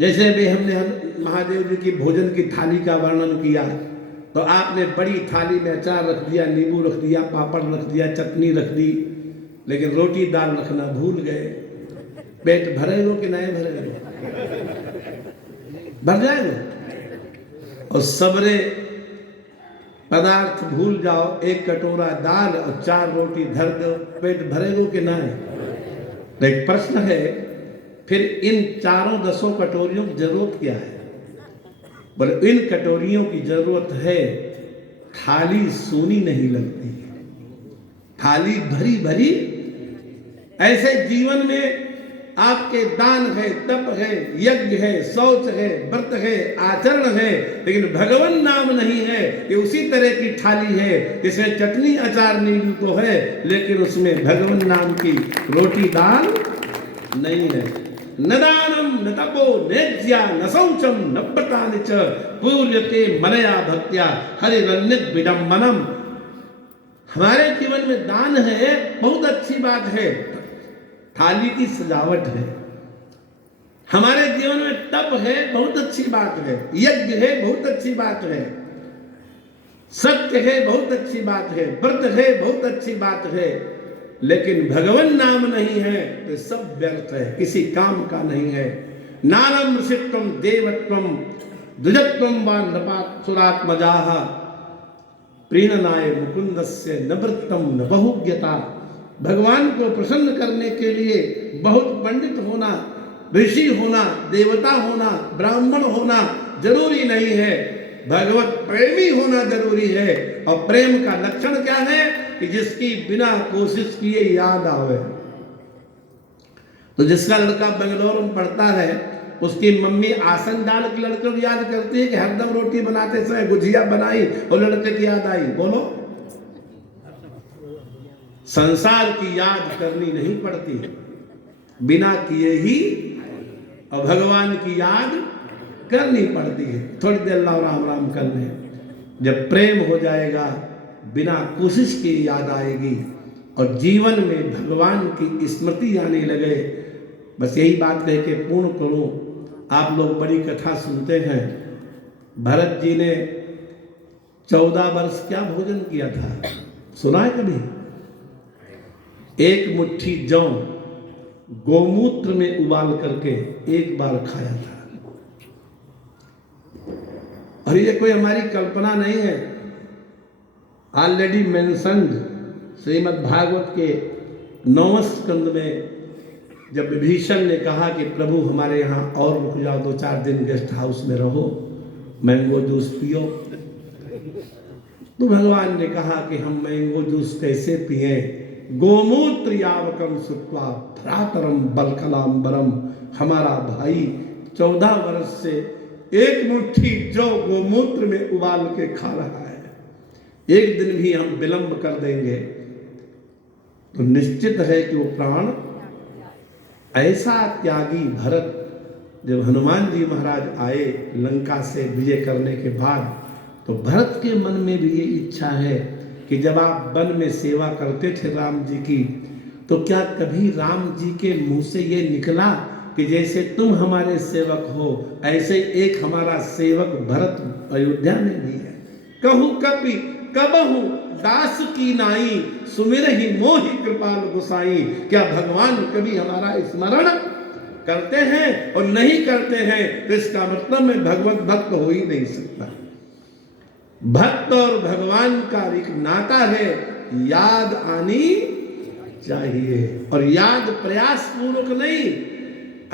जैसे भी हमने महादेव जी की भोजन की थाली का वर्णन किया, तो आपने बड़ी थाली में अचार रख दिया, नींबू रख दिया, पापड़ रख दिया, चटनी रख दी, लेकिन रोटी दाल रखना भूल गए। पेट भरेगो कि नहीं भरेगो? भर जाएगा। और सबरे पदार्थ भूल जाओ, एक कटोरा दाल और 4 रोटी धर दो, पेट भरेगो कि नहीं? तो एक प्रश्न है, फिर इन 4 कटोरियों की जरूरत क्या है? बोले इन कटोरियों की जरूरत है, थाली सूनी नहीं लगती, थाली भरी भरी। ऐसे जीवन में आपके दान है, तप है, यज्ञ है, शौच है, व्रत है, आचरण है, लेकिन भगवान नाम नहीं है। ये उसी तरह की थाली है, इसमें चटनी अचार नींबू तो है, लेकिन उसमें भगवान नाम की रोटी दाल नहीं है। न दानम न तपो नेज्या न शौचम न व्रतानि च पूर्यते मनया भक्त्या हरिरन्यत विडम्बनम। हमारे जीवन में दान है, बहुत अच्छी बात है, थाली की सजावट है। हमारे जीवन में तप है, बहुत अच्छी बात है, यज्ञ है, बहुत अच्छी बात है, सत्य है, बहुत अच्छी बात है, व्रत है, बहुत अच्छी बात है, लेकिन भगवान नाम नहीं है तो सब व्यर्थ है, किसी काम का नहीं है। नानम ऋषित्वम देवत्वम द्विजत्वम वा नपासुरात्मजाः प्रीणनाय मुकुंदस्य नवृत्तम न बहुज्ञता। भगवान को प्रसन्न करने के लिए बहुत पंडित होना, ऋषि होना, देवता होना, ब्राह्मण होना जरूरी नहीं है, भगवत प्रेमी होना जरूरी है। और प्रेम का लक्षण क्या है कि जिसकी बिना कोशिश किए याद आवे। तो जिसका लड़का बेंगलोर में पढ़ता है, उसकी मम्मी आसन डाल के लड़के को याद करती है कि हरदम रोटी बनाते समय गुजिया बनाई और लड़के की याद आई। बोलो, संसार की याद करनी नहीं पड़ती, बिना किए ही और भगवान की याद करनी पड़ती है। थोड़ी देर लाओ राम राम कर ले, जब प्रेम हो जाएगा बिना कोशिश के याद आएगी और जीवन में भगवान की स्मृति आने लगे। बस यही बात कह के पूर्ण करूं। आप लोग बड़ी कथा सुनते हैं, भरत जी ने 14 वर्ष क्या भोजन किया था, सुना है कभी? एक मुट्ठी जौ गोमूत्र में उबाल करके एक बार खाया था। और ये कोई हमारी कल्पना नहीं है, ऑलरेडी मेंशन्ड श्रीमद् भागवत के 9वें स्कंद में जब विभीषण ने कहा कि प्रभु हमारे यहाँ और रुक जाओ, 2-4 दिन गेस्ट हाउस में रहो, मैंगो जूस पियो, तो भगवान ने कहा कि हम मैंगो जूस कैसे पिए? गोमूत्र यावकम सुत्वा भ्रातरम बलकलांबरम। हमारा भाई 14 वर्ष से एक मुट्ठी जौ गोमूत्र में उबाल के खा रहा है, एक दिन भी हम विलंब कर देंगे तो निश्चित है कि वो प्राण। ऐसा त्यागी भरत, जब हनुमान जी महाराज आए लंका से विजय करने के बाद, तो भरत के मन में भी ये इच्छा है कि जब आप वन में सेवा करते थे राम जी की, तो क्या कभी राम जी के मुंह से ये निकला कि जैसे तुम हमारे सेवक हो, ऐसे एक हमारा सेवक भरत अयोध्या में भी है। कहूँ कपि कबहू दास की नाई, सुमिर ही मोहि कृपाल गोसाई। क्या भगवान कभी हमारा स्मरण करते हैं? और नहीं करते हैं तो इसका मतलब मैं भगवत भक्त हो ही नहीं सकता। भक्त और भगवान का एक नाता है, याद आनी चाहिए, और याद प्रयास पूर्वक नहीं,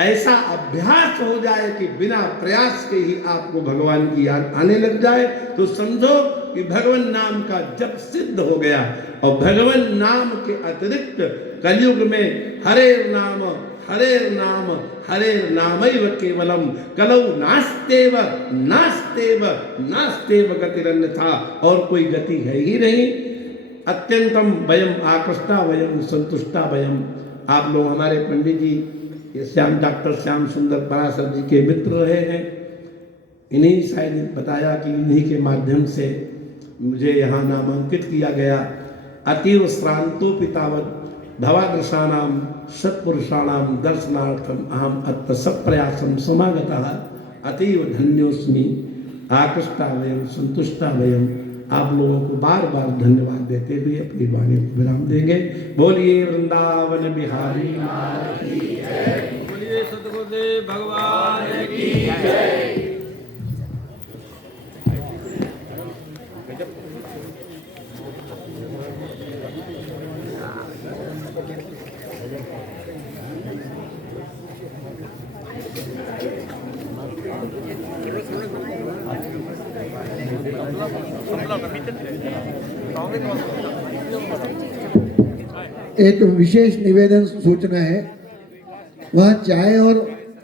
ऐसा अभ्यास हो जाए कि बिना प्रयास के ही आपको भगवान की याद आने लग जाए, तो समझो कि भगवान नाम का जप सिद्ध हो गया। और भगवान नाम के अतिरिक्त कलयुग में हरेर नाम हरेर नाम हरेर नामैव केवलम कलौ नास्तेव नास्तेव नास्तेव गतिरन्यथा। और कोई गति है ही नहीं। अत्यंतम वयम आकृष्टा वयम संतुष्टा वयम। आप लोग हमारे पंडित जी श्याम डॉक्टर श्याम सुंदर पराशर जी के मित्र रहे हैं, इन्हीं शायद बताया कि इन्हीं के माध्यम से मुझे यहाँ नामांकित किया गया। अतीव श्रांतोपि तावत् भवादृशानां सत्पुरुषाणां दर्शनार्थम अहम अत्र सप्रयासं समागतः। अतीव धन्योस्मि। आकृष्टा वयम संतुष्टा वयम। आप लोगों को बार बार धन्यवाद देते हुए अपनी वाणी को विराम देंगे। बोलिए वृंदावन बिहारी लाल की जय। बोलिए सतगुरुदेव भगवान की जय। एक विशेष निवेदन सूचना है, वहाँ चाय और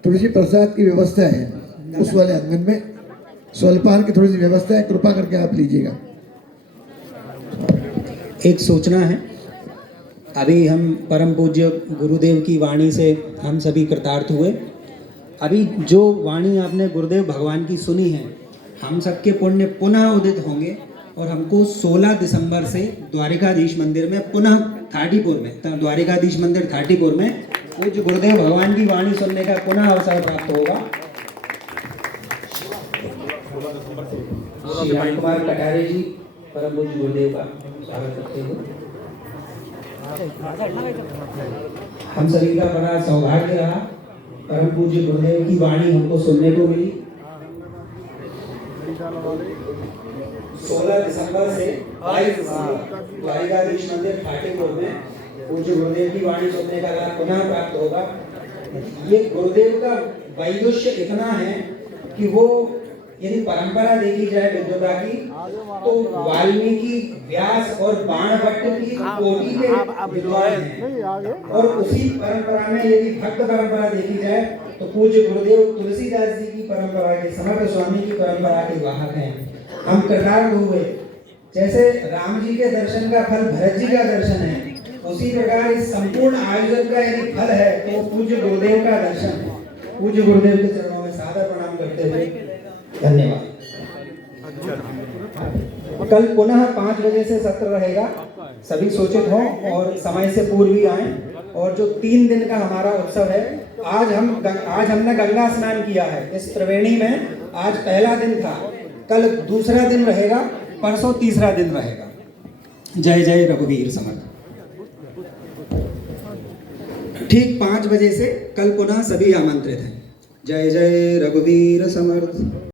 तुलसी प्रसाद की व्यवस्था है उस वाले आंगन में। स्वल्पाहार की थोड़ी सी व्यवस्था है, कृपा करके आप लीजिएगा। एक सूचना है, अभी हम परम पूज्य गुरुदेव की वाणी से हम सभी कृतार्थ हुए। अभी जो वाणी आपने गुरुदेव भगवान की सुनी है, हम सबके पुण्य पुनः उदित होंगे और हमको 16 दिसंबर से द्वारिकाधीश मंदिर में पुनः थाटीपुर में, द्वारिकाधीश मंदिर थाटीपुर में पूज्य गुरुदेव भगवान की वाणी सुनने का पुनः अवसर प्राप्त होगा। श्री राम कुमार कटारे जी परम पूज्य गुरुदेव का स्वागत करते हुए हम सभी का बड़ा सौभाग्य रहा, परम पूज्य गुरुदेव की वाणी हमको सुनने को मिली। 16 दिसंबर से 22 दिसंबर द्वारिकाधीश मंदिर थाटीपुर में पूज्य गुरुदेव की वाणी सुनने का लाभ पुनः प्राप्त होगा। ये गुरुदेव का वैदुष्य इतना है कि वो यदि परंपरा देखी जाए विद्वता की, तो वाल्मीकि, व्यास और बाणभट्ट की कोटि के विद्वान हैं। और उसी परंपरा में यदि भक्त परंपरा देखी जाए तो पूज्य गुरुदेव तुलसीदास जी की परंपरा के, समर्थ स्वामी की परंपरा के वाहक हैं। हम कृतार्थ हुए। जैसे राम जी के दर्शन का फल भरत जी का दर्शन है, उसी प्रकार इस संपूर्ण आयोजन का यदि फल है तो पूज्य गुरुदेव का दर्शन है। पूज्य गुरुदेव के चरणों में सादर प्रणाम करते हुए धन्यवाद। कल पुनः 5 बजे से सत्र रहेगा, सभी सूचित हों और समय से पूर्व ही आएं। और जो 3 दिन का हमारा उत्सव है, आज हमने गंगा स्नान किया है इस त्रिवेणी में। आज पहला दिन था, कल दूसरा दिन रहेगा, परसों तीसरा दिन रहेगा। जय जय रघुवीर समर्थ। ठीक 5 बजे से कल पुनः सभी आमंत्रित हैं। जय जय रघुवीर समर्थ।